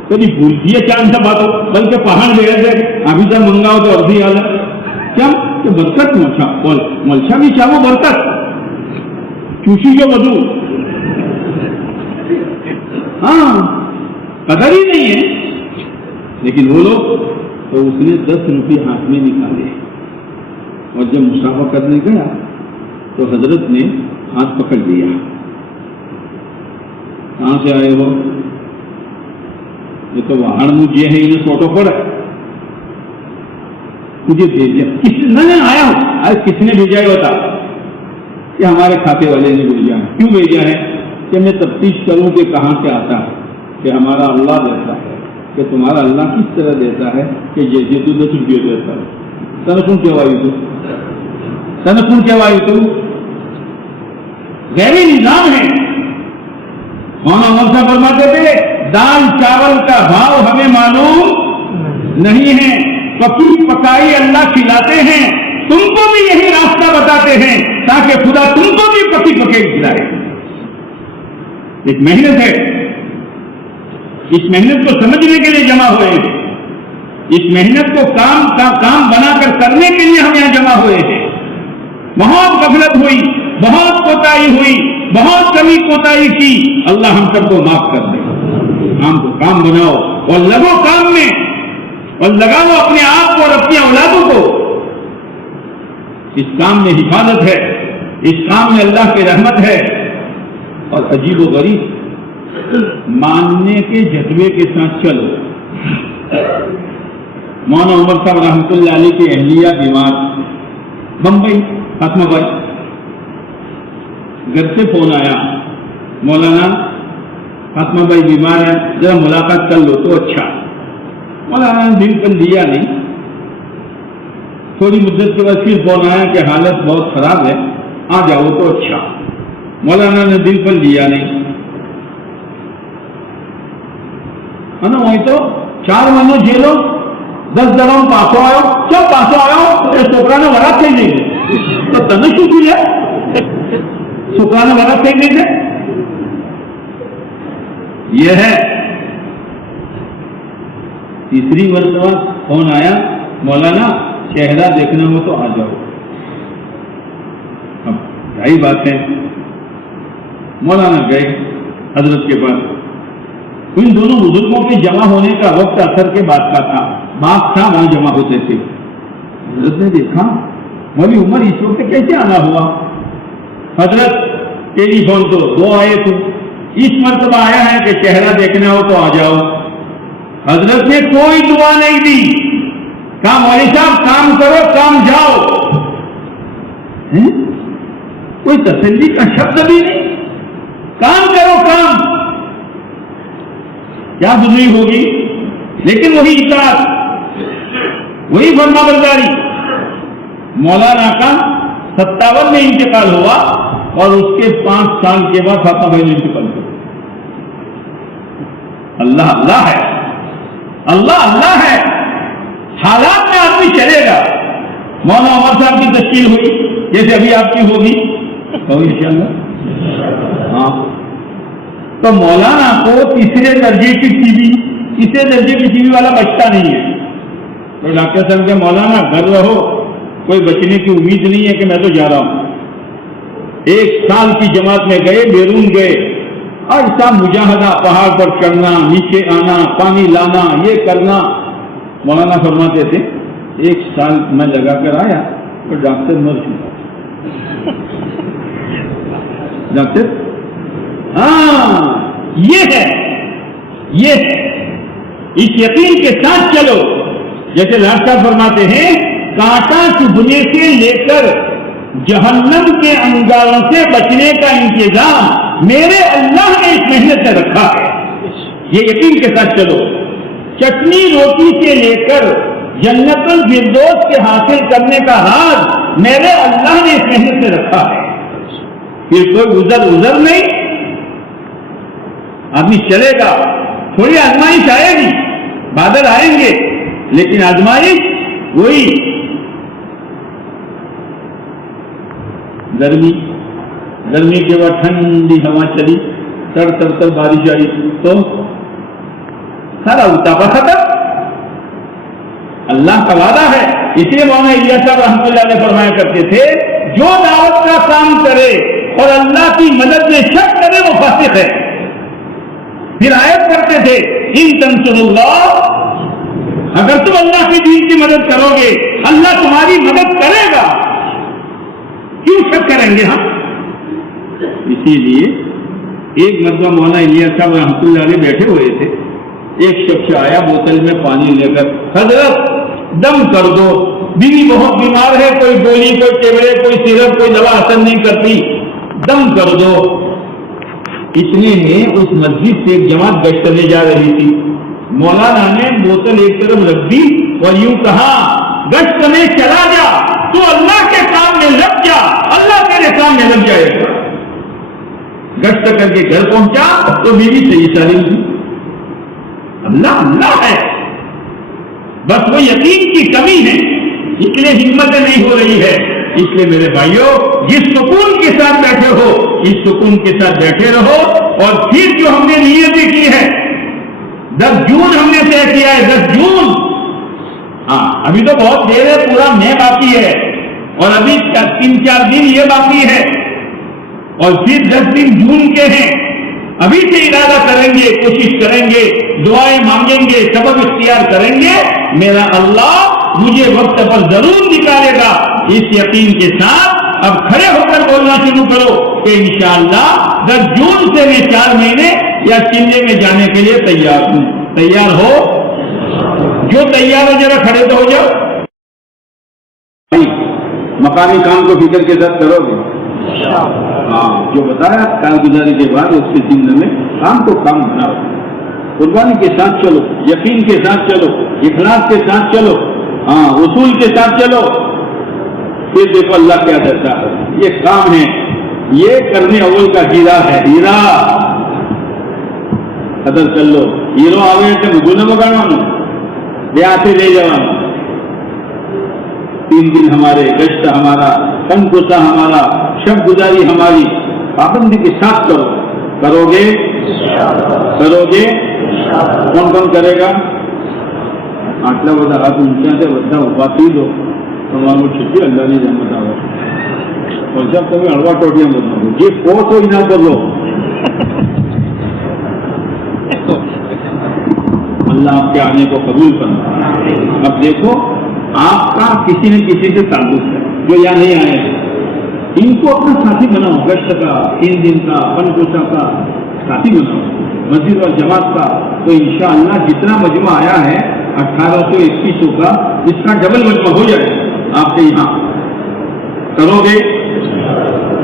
کبھی بھول دیے چاند سا بات ہو، بلکہ پہاڑ گئے تھے ابھی تک منگاؤ تو ابھی حال ہے کیا کہ برکت ملچا بھی چاہو برکت چوسی جو بدو، ہاں قدر ہی نہیں ہے۔ لیکن وہ لوگ تو اس نے 10 روپے ہاتھ میں نکالے اور جب مسافہ کرنے گیا تو حضرت نے ہاتھ پکڑ لیا، کہاں سے آئے ہو؟ یہ تو وہاں مجھے ہے، انہیں فوٹو پڑا مجھے بھیجا، کس نے آیا ہوں آج کس نے بھیجا ہے بتا؟ کہ ہمارے کھاتے والے نے بھیجا ہے۔ کیوں بھیجا ہے؟ کہ میں تفتیش کروں کہ کہاں سے آتا ہے، کہ ہمارا اللہ دیتا ہے، کہ تمہارا اللہ کس طرح دیتا ہے کہ جیسے تو 10 روپئے دیتا ہے۔ تنخون کیا وائی تو غیری نظام ہے۔ مولانا عمر صاحب فرماتے تھے دال چاول کا بھاؤ ہمیں معلوم نہیں ہے، پکی پکائی اللہ کھلاتے ہیں، تم کو بھی یہی راستہ بتاتے ہیں تاکہ خدا تم کو بھی پکی پکائی کھلائے۔ ایک محنت ہے، اس محنت کو سمجھنے کے لیے جمع ہوئے ہیں، اس محنت کو کام بنا کر کرنے کے لیے ہم یہاں جمع ہوئے ہیں۔ بہت غفلت ہوئی، بہت کوتاہی ہوئی، بہت کمی کوتاہی کی، اللہ ہم سب کو معاف کر دے۔ ہم کو کام بناؤ اور لگو کام میں، اور لگاؤ اپنے آپ کو اور اپنی اولادوں کو۔ اس کام میں حفاظت ہے، اس کام میں اللہ کی رحمت ہے، اور عجیب و غریب ماننے کے جذبے کے ساتھ چلو۔ مولانا عمر صاحب رحمۃ اللہ علیہ کی اہلیہ بیمار، بمبئی فاطمہ بھائی، گھر سے فون آیا مولانا فاطمہ بھائی بیمار ہے، ذرا ملاقات کر لو تو اچھا۔ مولانا نے دل پر لیا نہیں، تھوڑی مدت کے بعد پھر فون آیا کہ حالت بہت خراب ہے، آ جاؤ تو اچھا. مولانا نے دل پر لیا نہیں ہے نا. وہی تو 4 مہینوں جیلو 10 دڑوں پاسو آؤ سب پاسو آؤ چھوکرا نے ورا થઈ નહીં તો તને શું થયું? છોકરાને ورا થઈ નહીં. یہ ہے. تیسری مرتبہ فون آیا, مولانا چہرہ دیکھنا ہو تو آ جاؤ. اب یہی بات ہے. مولانا گئے حضرت کے پاس. ان دونوں بزرگوں کے جمع ہونے کا وقت اثر کے بعد کا تھا. باپ تھا وہاں جمع ہوتے تھے. حضرت نے دیکھا مولی عمر اس وقت کیسے آنا ہوا؟ حضرت ٹیلی فون تو 2 آئے تھے, اس مرتبہ آیا ہے کہ چہرہ دیکھنا ہو تو آ جاؤ. حضرت نے کوئی دعا نہیں دی, کہا مولوی صاحب کام کرو کام جاؤ. کوئی تسلی کا شبد بھی نہیں. کام کرو کام. کیا بزرگی ہوگی, لیکن وہی اطاعت, وہی فرما برداری. مولانا کا 57 میں انتقال ہوا اور اس کے 5 سال کے بعد فاطمہ بھائی نے انتقال کیا. اللہ اللہ ہے, اللہ اللہ ہے. حالات میں آدمی چلے گا. مولانا عمر صاحب کی تشکیل ہوئی جیسے ابھی آپ کی ہوگی انشاءاللہ. ہاں تو مولانا کو تیسرے درجے کی ٹی وی والا بچتا نہیں ہے. تو ڈاکٹر صاحب کے مولانا گھر رہو, کوئی بچنے کی امید نہیں ہے کہ میں تو جا رہا ہوں. 1 سال کی جماعت میں گئے, بیرون گئے, ایسا مجاہدہ, پہاڑ پر چڑھنا, نیچے آنا, پانی لانا, یہ کرنا. مولانا فرماتے تھے 1 سال میں لگا کر آیا تو ڈاکٹر مر چکا. ڈاکٹر ہاں یہ ہے. اس یقین کے ساتھ چلو. جیسے لاٹ صاحب فرماتے ہیں کانٹا چبھنے سے لے کر جہنم کے انگاروں سے بچنے کا انتظام میرے اللہ نے اس محنت سے رکھا ہے. یہ یقین کے ساتھ چلو. چٹنی روٹی سے لے کر جنت الفردوس کے حاصل کرنے کا راز میرے اللہ نے اس محنت سے رکھا ہے. پھر کوئی ازر نہیں. آدمی چلے گا, تھوڑی آزمائش آئے گی, بادل آئیں گے, لیکن آزمائش وہی. گرمی کے بعد ٹھنڈی ہوا چلی, تڑ بارش آئی تو سارا اتاپا ختم. اللہ کا وعدہ ہے. اس لیے مولانا الیاس صاحب رحمۃ اللہ علیہ فرمایا کرتے تھے جو دعوت کا کام کرے اور اللہ کی مدد میں شک کرے وہ فاسق ہے. پھر آیت کرتے تھے ان تنصر اللہ, اگر تم اللہ کے دین کی مدد کرو گے اللہ تمہاری مدد کرے گا. کیوں شک کریں گے ہم؟ اسی لیے ایک مرتبہ مولانا الیاس صاحب رحمۃ اللہ علیہ بیٹھے ہوئے تھے. ایک شخص آیا بوتل میں پانی لے کر, حضرت دم کر دو, بیوی بہت بیمار ہے, کوئی گولی, کوئی ٹیبلٹ, کوئی سیرپ, کوئی دوا اثر نہیں کرتی, دم کر دو. اتنے میں اس مسجد سے ایک جماعت گشت کرنے جا رہی تھی. مولانا نے بوتل ایک طرف رکھ دی اور یوں کہا گشت میں چلا جا تو اللہ کے کام میں لگ جا, اللہ تیرے کام میں لگ جائے گا. گشت کر کے گھر پہنچا تو بیوی سے اشارے تھی. اللہ اللہ ہے, بس وہ یقین کی کمی ہے, اس لیے ہمت نہیں ہو رہی ہے. اس لیے میرے بھائیوں جس سکون کے ساتھ بیٹھے ہو اس سکون کے ساتھ بیٹھے رہو. اور پھر جو ہم نے نیت کی ہے 10 جون ہم نے طے کیا ہے, 10 جون. ہاں ابھی تو بہت دیر ہے, پورا مئی باقی ہے اور ابھی 3-4 دن یہ باقی ہے اور پھر 10 دن جون کے ہیں. ابھی سے ارادہ کریں گے, کوشش کریں گے, دعائیں مانگیں گے, سبب اختیار کریں گے. میرا اللہ مجھے وقت پر ضرور نکالے گا. اس یقین کے ساتھ اب کھڑے ہو کر بولنا شروع کرو کہ انشاءاللہ 10 جون سے میں 4 مہینے یا چلے میں جانے کے لیے تیار ہوں. تیار ہو؟ جو تیار ہو ذرا کھڑے تو ہو جاؤ. مقامی کام کو فکر کے ساتھ کرو گے. ہاں جو بتایا کارگزاری کے بعد اس کے ذمے میں کام کو کام بناؤ. قربانی کے ساتھ چلو, یقین کے ساتھ چلو, اخلاص کے ساتھ چلو, ہاں اصول کے ساتھ چلو. پھر دیکھو اللہ کیا کرتا ہے. یہ کام ہے، یہ کرنے اول کا ہیرا ہے، ہیرا قدر کر لو. ہیرو آگے تو مجھے نہ بگاڑوانا، بیاہ سے لے جانا. 3 دن ہمارے، گشت ہمارا، کم کوسا ہمارا، شب گزاری ہماری پابندی کے ساتھ کرو. کرو گے؟ کرو گے؟ کون کون کرے گا؟ آٹلا بتا ہاتھ اونچا سے بتا اپاتی دو تمام چھٹی اللہ نے جمع آ اور جب تمہیں ہڑوا ٹوٹیاں بولنا ہو یہ کوس ہو نہ کر لو. اللہ آپ کے آنے کو قبول کرنا. اب دیکھو آپ کا کسی نہ کسی سے تعلق ہے جو یہاں نہیں آئے ہیں، ان کو اپنا ساتھی بناؤ. گشت کا، 3 دن کا، پنکوشا کا ساتھی بناؤ، مسجد اور جماعت کا. تو انشاءاللہ جتنا مجمع آیا ہے 1800-2100 کا، اس کا ڈبل مجمع ہو جائے آپ کے یہاں. کرو گے؟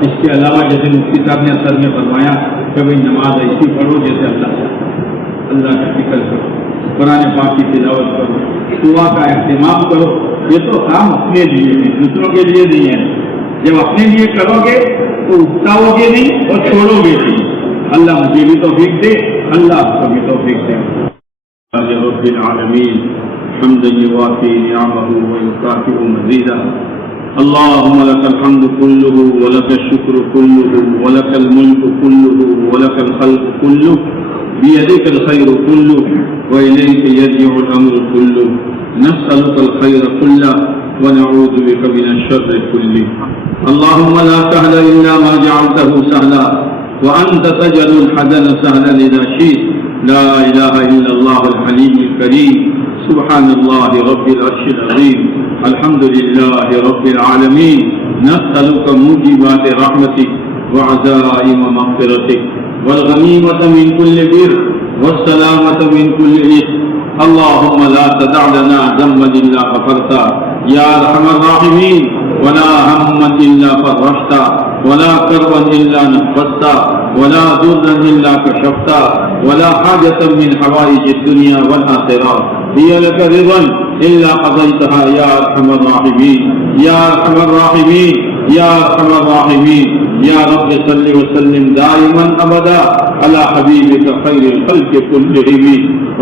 اس کے علاوہ جیسے مفتی صاحب نے اثر میں فرمایا کہ بھائی نماز ایسی پڑھو جیسے اللہ کا فکر کرو، قرآن پاک کی تلاوت کرو، دعا کا اہتمام کرو. یہ تو کام اپنے لیے ہے، دوسروں کے لیے نہیں ہے. جب اپنے لیے کرو گے تو اکتاؤ گے نہیں اور چھوڑو گے نہیں. اللہ مجھے بھی توفیق دے، اللہ آپ کو بھی توفیق دے. رب العالمین حمدا یوافی نعمہ ویکافئ مزیدا. اللهم لك الحمد كله ولك الشكر كله ولك الملك كله ولك الخلق كله بيدك الخير كله وإليك يرجع الأمر كله. نسألك الخير كله ونعوذ بك من الشر كله. اللهم لا سهل إلا ما جعلته سهلا وأنت تجعل الحزن سهلا إذا شئت. لا إله إلا الله الحليم الكريم. سبحان الله رب العرش العظيم. الحمد لله رب العالمين. نسألك موجبات رحمتك وعزائم مغفرتك والغنيمة من كل بر والسلامة من كل إثم. اللهم لا تدع لنا ذنبا إلا غفرته يا أرحم الراحمين، ولا هما إلا فرجته، ولا كربا إلا نفسته، ولا ضرا إلا كشفته، ولا حاجة من حوائج الدنيا والآخرة هي لك رضا إلا قضيتها يا أرحم الراحمين يا أرحم الراحمين يا أرحم الراحمين. يا رب صل وسلم دائما أبدا على حبيبك خير الخلق كلهم.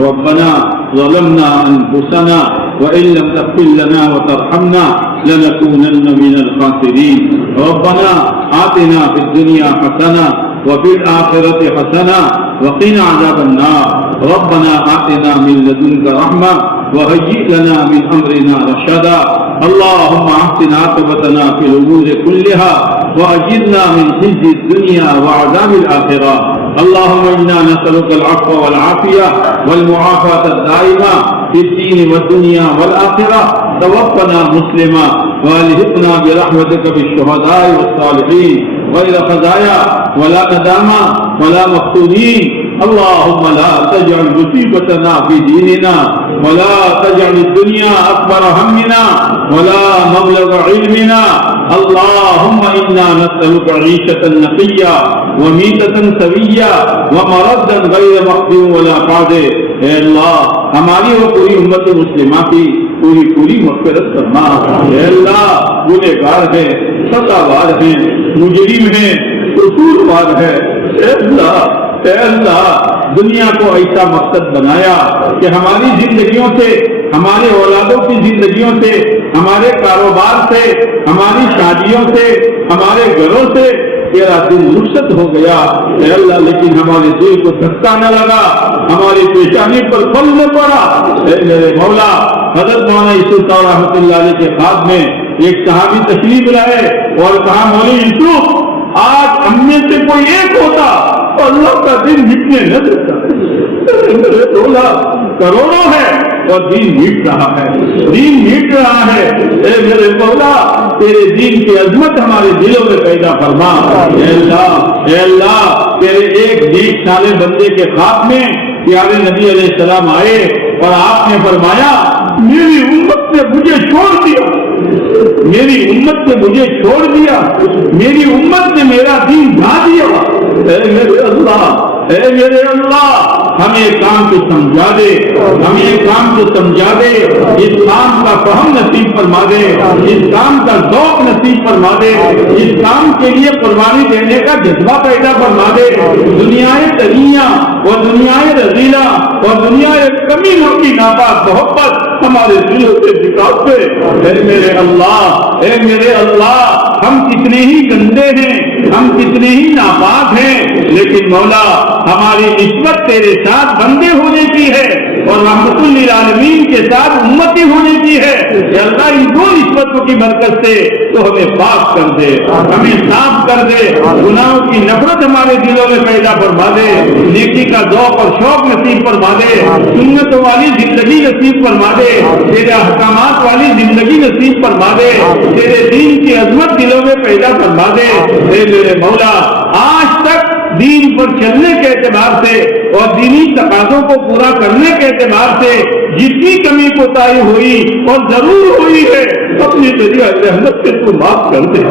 ربنا ظلمنا أنفسنا وإن لم تغفر لنا وترحمنا لنكونن من الخاسرين. ربنا آتنا في الدنيا حسنة وفي الآخرة حسنة وقنا عذاب النار. ربنا آتنا من لدنك رحمة وهيئ لنا من أمرنا رشدا. اللهم أحسن عاقبتنا في الأمور كلها وأجرنا من خزي الدنيا وعذاب الآخرة. اللهم إنا نسألك العفو والعافية والمعافاة الدائمة في الدين والدنيا والآخرة. توفنا مسلما والحقنا برحمتك بالشهداء والصالحين غير خزايا ولا ندامة ولا مفتونين. اللهم لا تجعل مصيبتنا في ديننا ولا تجعل الدنيا أكبر همنا ولا مبلغ علمنا. اللهم إنا نسألك عيشة نقية وميتة سوية ومردا غير مقدور ولا قادر. اے اللہ ہماری اور پوری امت مسلمہ کی پوری مغفرت فرما. اے اللہ گنہگار ہیں، خطاوار ہیں، مجرم ہیں، قصوروار ہے. اے اللہ دنیا کو ایسا مقصد بنایا کہ ہماری زندگیوں سے، ہمارے اولادوں کی زندگیوں سے، ہمارے کاروبار سے، ہماری شادیوں سے، ہمارے گھروں سے تیرا دل رخصت ہو گیا. اے اللہ لیکن ہمارے دل کو دھکا نہ لگا، ہماری پیشانی پر پھل نہ پڑا. اے میرے مولا، حضرت مولانا یوسف رحمۃ اللہ علیہ کے خاص میں ایک صحابی تشریف لائے اور کہا مولوی یوسف آج ہم میں سے کوئی ایک ہوتا اور اللہ کا دن مٹنے نہ دیتا. میرے مولا کروڑوں ہے اور دین مٹ رہا ہے، دین مٹ رہا ہے. اے میرے مولا تیرے دین کی عظمت ہمارے دلوں میں پیدا فرما. اے اللہ تیرے ایک نیک سالے بندے کے خواب میں پیارے نبی علیہ السلام آئے اور آپ نے فرمایا میری امت نے مجھے چھوڑ دیا، میری امت نے مجھے چھوڑ دیا، میری امت نے میرا دین ڈھا دیا. اے میرے اللہ، اے میرے اللہ، ہمیں کام کو سمجھا دے، ہمیں کام کو سمجھا دے، اس کام کا فہم نصیب فرما دے، اس کام کا ذوق نصیب فرما دے، اس کام کے لیے قربانی دینے کا جذبہ پیدا فرما دے۔ دنیا دنیا اور دنیا رضیلہ اور دنیا کمینوں کی ناپاک محبت ہمارے دلوں سے نکال دے۔ اے میرے اللہ، اے میرے اللہ، ہم کتنے ہی گندے ہیں، ہم کتنے ہی ناپاک ہیں، لیکن مولا ہماری نسبت تیرے ساتھ بندے ہونے کی ہے اور رحمت للعالمین کے ساتھ امتی ہونے کی ہے۔ یا اللہ ان دو نسبتوں کی برکت سے تو ہمیں پاک کر دے، ہمیں صاف کر دے، گناہوں کی نفرت ہمارے دلوں میں پیدا فرما دے، نیکی کا ذوق اور شوق نصیب فرما دے، سنتوں والی زندگی نصیب فرما دے، تیرے احکامات والی زندگی نصیب فرما دے، تیرے دین کی عظمت دلوں میں پیدا فرما دے۔ اے میرے مولا، آج تک دین پر چلنے کے اعتبار سے اور دینی تقاضوں کو پورا کرنے کے اعتبار سے جتنی کمی کوتاہی ہوئی اور ضرور ہوئی ہے، اپنی ذریعہ رحمت سے تو معاف کر دے،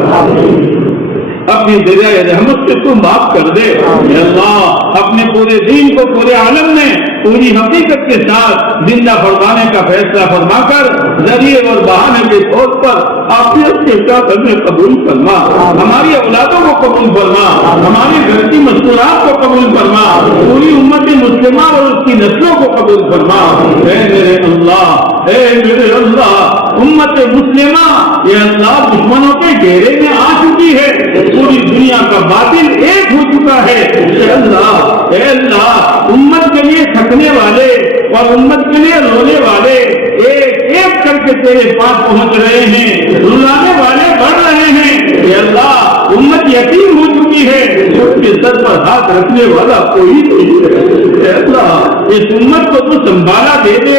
اپنی ذریعہ رحمت سے تو معاف کر دے۔ اے اللہ، اپنے پورے دین کو پورے عالم میں پوری حقیقت کے ساتھ زندہ فرمانے کا فیصلہ فرما کر ذریعے اور بہانے کے طور پر عافیت کے ساتھ ہمیں قبول فرما، ہماری اولادوں کو قبول فرما، ہماری گھر کی مستورات کو قبول فرما، پوری امت مسلمہ اور اس کی نسلوں کو قبول فرما۔ اے میرے اللہ، اے میرے اللہ، امت مسلمہ یہ اللہ دشمنوں کے گھیرے میں آ چکی ہے، پوری دنیا کا باطل ایک ہو چکا ہے۔ اے اللہ، اے اللہ، امت کے لیے تھکنے والے اور امت کے لیے رونے والے ایک ایک کر کے تیرے پاس پہنچ رہے ہیں، رلانے والے بڑھ رہے ہیں۔ اے اللہ، امت یتیم ہو چکی ہے، اس کے سر پر ہاتھ رکھنے والا کوئی نہیں ہے۔ اے اللہ، اس امت کو تو سنبھالا دے دے،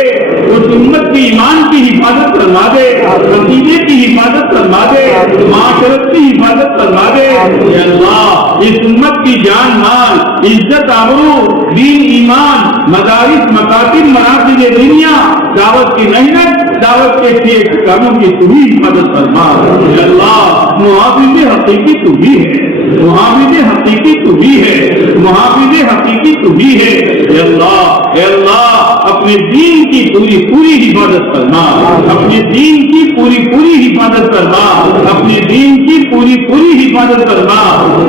اس امت کی ایمان کی حفاظت فرما دے، عقیدے کی حفاظت فرما دے، معاشرت کی حفاظت فرما دے۔ اے اللہ، اس امت کی جان مال، عزت آبرو، دین ایمان، مدارس مکاتب مراکز دنیا، دعوت کی محنت، دعوت کے ٹھیک کاموں کی تو بھی حفاظت فرما۔ اے اللہ، محافظ حقیقی تو بھی ہے، محافظ حقیقی تو بھی ہے، محافظ حقیقی تو بھی ہے۔ اے اللہ، اے اللہ، اپنے دین کی پوری پوری حفاظت فرما، اپنے دین کی پوری پوری حفاظت فرما، اپنے دین کی پوری پوری حفاظت فرما۔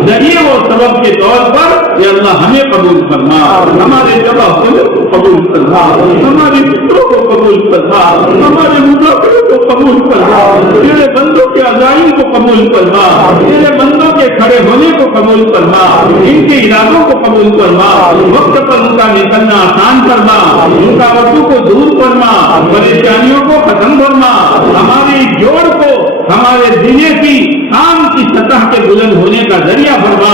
ذریعے اور سبب کے طور پر اے اللہ ہمیں قبول فرما، ہمارے جگہ کو قبول فرما، ہمارے فکروں کو قبول فرما، ہمارے مذاکروں کو قبول فرما، تیرے بندوں کے عزائم کو قبول فرما، تیرے بندوں کے کھڑے ہونے کو قبول فرما، ان کے ارادوں کو قبول فرما، وقت پر ان کا نکلنا آسان فرما، رکاوٹوں کو دور فرما، پریشانیوں کو ختم فرما، ہماری جوڑ کو ہمارے ذریعے کی کام کی سطح کے بلند ہونے کا ذریعہ فرما،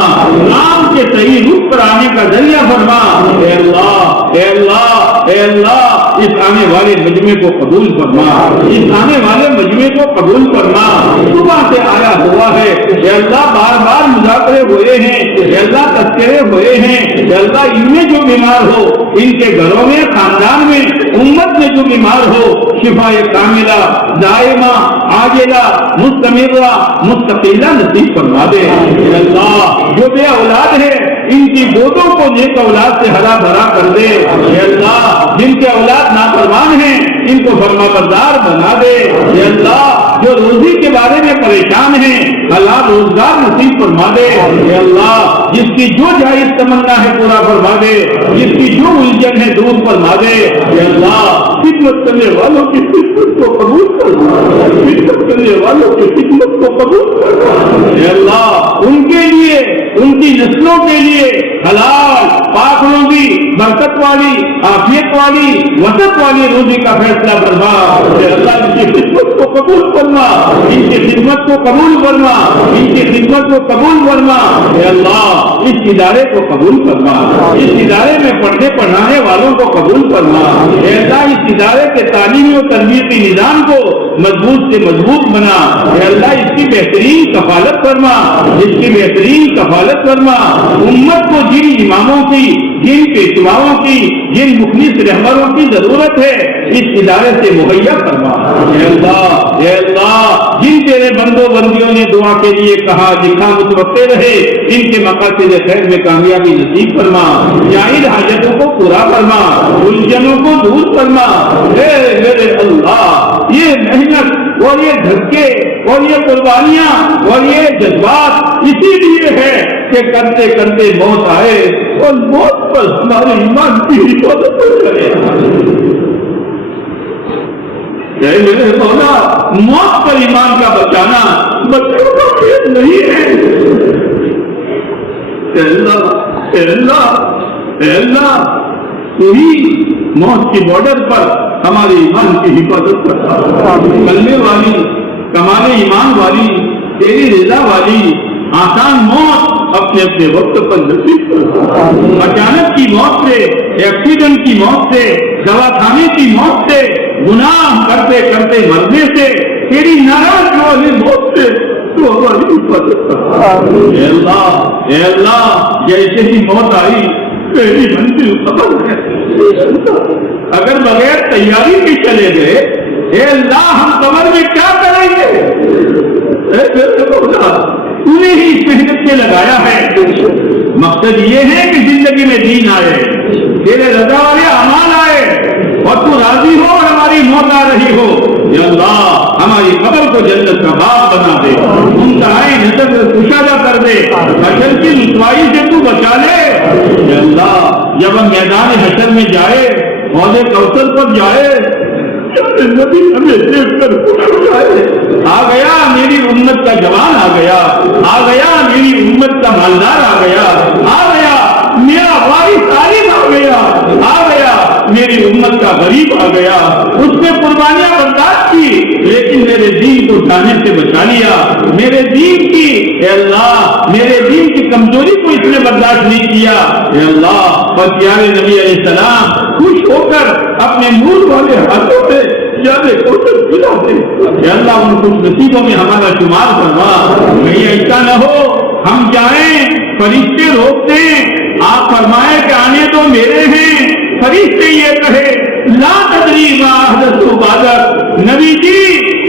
نام کے صحیح روپ پر آنے کا ذریعہ فرما۔ اے اللہ، اے اللہ، اے اللہ، اس آنے والے مجمع کو قبول فرما، اس آنے والے مجمع کو قبول فرما۔ صبح سے آیا ہوا ہے اے اللہ، بار بار مذاکرے ہوئے ہیں اے اللہ، تذکرے ہوئے ہیں اے اللہ، ان میں جو بیمار ہو، ان کے گھروں میں، خاندان میں، امت میں جو بیمار ہو، شفا کاملہ دائمہ عاجلہ مستمرہ مستقلہ نصیب فرما دے۔ اے اللہ، جو بے اولاد ہے ان کی گودوں کو نیک اولاد سے ہرا بھرا کر دے۔ اے اللہ، جن کے اولاد نافرمان ہیں ان کو فرما بردار بنا دے۔ اے اللہ، جو روزی کے بارے میں پریشان ہیں حلال روزگار نصیب فرما دے۔ اے اللہ، جس کی جو جائز تمنا ہے پورا فرما دے، جس کی جو الجھن ہے دور فرما دے۔ اے اللہ، خدمت کرنے والوں کی خدمت کو قبول فرما، خدمت کرنے والوں کی خدمت کو قبول فرما۔ اے اللہ، ان کے لیے، ان کی نسلوں کے لیے حلال پاک روزی، برکت والی، عافیت والی، وسعت والی روزی کا فیصلہ فرما۔ اے اللہ، ان کی خدمت کو قبول فرما، ان کی خدمت کو قبول فرما، ان کی خدمت کو قبول فرما۔ اے اللہ، اس ادارے کو قبول فرما، اس ادارے میں پڑھنے پڑھانے والوں کو قبول فرما۔ اے اللہ، اس ادارے کے تعلیمی و تربیتی نظام کو مضبوط سے مضبوط بنا۔ اے اللہ، اس کی بہترین کفالت فرما، اس کی بہترین کفالت فرما۔ امت کو جن اماموں کی، جن پیشواؤں کی، جن مخلص رہبروں کی ضرورت ہے اس ادارے سے مہیا فرما۔ اے اللہ، اے اللہ، جن تیرے بندوں بندیوں نے دعا کے لیے کہا لکھا متوقع رہے، ان کے مقاصد خیر میں کامیابی نصیب فرما، جائز حاجتوں کو پورا فرما، الجھنوں کو دور فرما۔ اے میرے اللہ، یہ محنت اور یہ دھکے اور یہ قربانیاں اور یہ جذبات اسی لیے ہے کہ کرتے کرتے موت آئے اور موت پر ہمارے ایمان کی حفاظت کرے۔ میرے مولا، موت پر ایمان کا بچانا بچوں کا کھیل نہیں ہے۔ اے اللہ، اے اللہ، اے اللہ، تو ہی موت کی بارڈر پر ہمارے ایمان کی حفاظت کرتا، کلمے والی، کمال ایمان والی، تیری رضا والی آسان موت اپنے اپنے وقت پر نصیب کرتا۔ اچانک کی موت سے، ایکسیڈنٹ کی موت سے، دواخانے کی موت سے، گناہ کرتے کرتے مرنے سے، تیری ناراض والی موت سے تو ہماری حفاظت کرتا۔ اے اللہ، اے اللہ، جیسے ہی موت آئی پہلی منزل خبر ہے، اگر بغیر تیاری کے چلے گئے، اے اللہ ہم قبر میں کیا کریں گے؟ اے میرے مولا، تو نے ہی اس محنت سے لگایا ہے، مقصد یہ ہے کہ زندگی میں دین آئے، تیرے رضا والے اعمال آئے اور تو راضی ہو اور ہماری موت آ رہی ہو۔ یا اللہ ہماری قبر کو جنت کا باغ بنا دے، منتہائی نظر کشادہ کر دے، حشر کی رسوائی سے تو بچا لے۔ یا اللہ جب ہم میدان حشر میں جائے، حوض کوثر پر جائے، نبی ہمیں دیکھ کر آ گیا میری امت کا جوان، آ گیا میری امت کا مالدار، آ گیا میرا وارث عالم، آ گیا میری امت کا غریب، آ گیا۔ اس نے قربانیاں برداشت کی لیکن میرے دین کو جانے سے بچا لیا، میرے دین کی، اے اللہ میرے دین کی کمزوری کو اس نے برداشت نہیں کیا۔ اے اللہ اور پیارے نبی علیہ السلام خوش ہو کر اپنے نور والے ہاتھوں سے یاد کوثر پلا دے۔ اے اللہ ان خوش نصیبوں میں ہمارا شمار کروا، کہیں ایسا نہ ہو ہم جائیں فرشتے روک دیں، آپ فرمائے کہ آنے تو میرے ہیں، فرشتے یہ کہے لا تدری ما احدثوا بعدک، نبی جی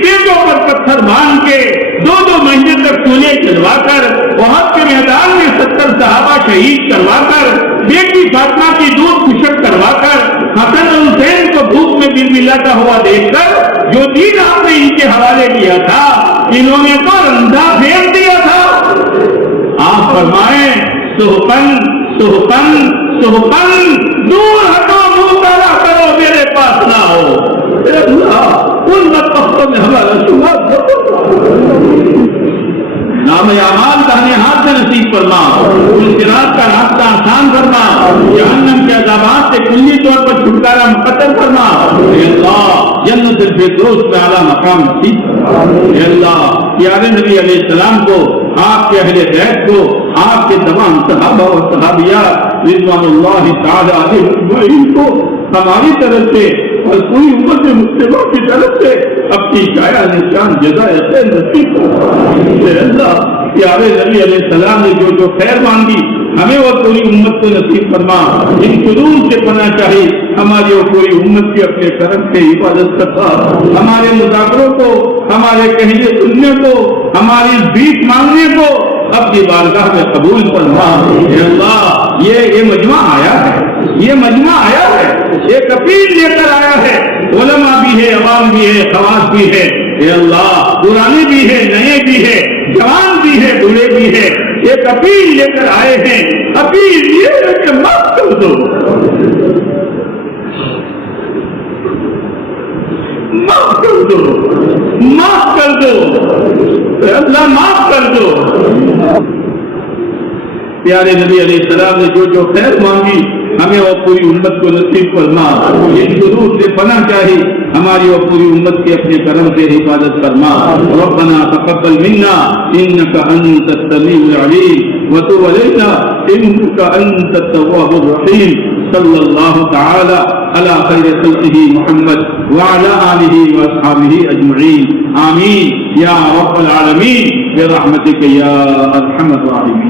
پیٹوں پر پتھر باندھ کے 2 مہینے تک سونے چلوا کر، احد کے میدان میں 70 صحابہ شہید کروا کر، بیٹی فاطمہ کی دودھ خشک کروا کر، حسن حسین کو دھوپ میں بلبلاتا ہوا دیکھ کر جو دین آپ نے ان کے حوالے کیا تھا، انہوں نے تو رندھا پھیر دیا تھا۔ آپ فرمائیں سہپن سہپن سہپن، دور ہٹو، منہ کالا کرو، میرے پاس نہ ہو۔ اے اللہ ان متفقوں میں ہمارا شمار نام اعمال داہنے ہاتھ سے نصیب فرما، صراط کا راستہ آسان فرما، جہنم کے عذابات سے کلی طور پر چھٹکارا مقدر فرما۔ اے اللہ جنت الفردوس میں اعلیٰ مقام نصیب فرما۔ اے اللہ پیارے نبی علیہ السلام کو، آپ کے اہل بیت کو، آپ کے تمام صحابہ اور صحابیات رضوان اللہ تعالی علیہم اجمعین کو ہماری طرف سے اور پوری امت مسلمہ کی طرف سے اپنی شایع نشان جزائے خیر نصیب فرما۔ اے اللہ پیارے نبی علیہ السلام نے جو خیر مانگی ہمیں اور پوری امت کو نصیب فرما، ان شرور سے پناہ چاہے ہماری اور پوری امت کی اپنے کرم سے حفاظت کرتا، ہمارے مذاکروں کو، ہمارے کہنے سننے کو، ہماری بھیک مانگنے کو اپنی بارگاہ میں قبول فرما۔ اے اللہ یہ مجمع آیا ہے، یہ مجمع آیا ہے، ایک اپیل لے کر آیا ہے، علماء بھی ہے، عوام بھی ہے، خواص بھی ہے۔ اے اللہ پرانے بھی ہے، نئے بھی ہے، جوان بھی ہے، بوڑھے بھی ہے، ایک اپیل لے کر آئے ہیں۔ اپیل یہ ہے کہ معاف کر دو، معاف کر دو، معاف کر دو، اے اللہ معاف کر دو۔ پیارے نبی علیہ السلام نے جو خیر مانگی ہمیں اور پوری امت کو نصیب فرما، ان شرور سے پناہ چاہی ہماری اور پوری امت کے اپنے کرم سے حفاظت فرما۔ ربنا تقبل منا انك انت السميع العليم وتب علينا انك انت التواب الرحيم۔ صلی اللہ تعالی علی خیر خلقہ محمد وعلی آلہ واصحابہ اجمعین، آمین یا رب العالمین برحمتک یا ارحم الراحمین۔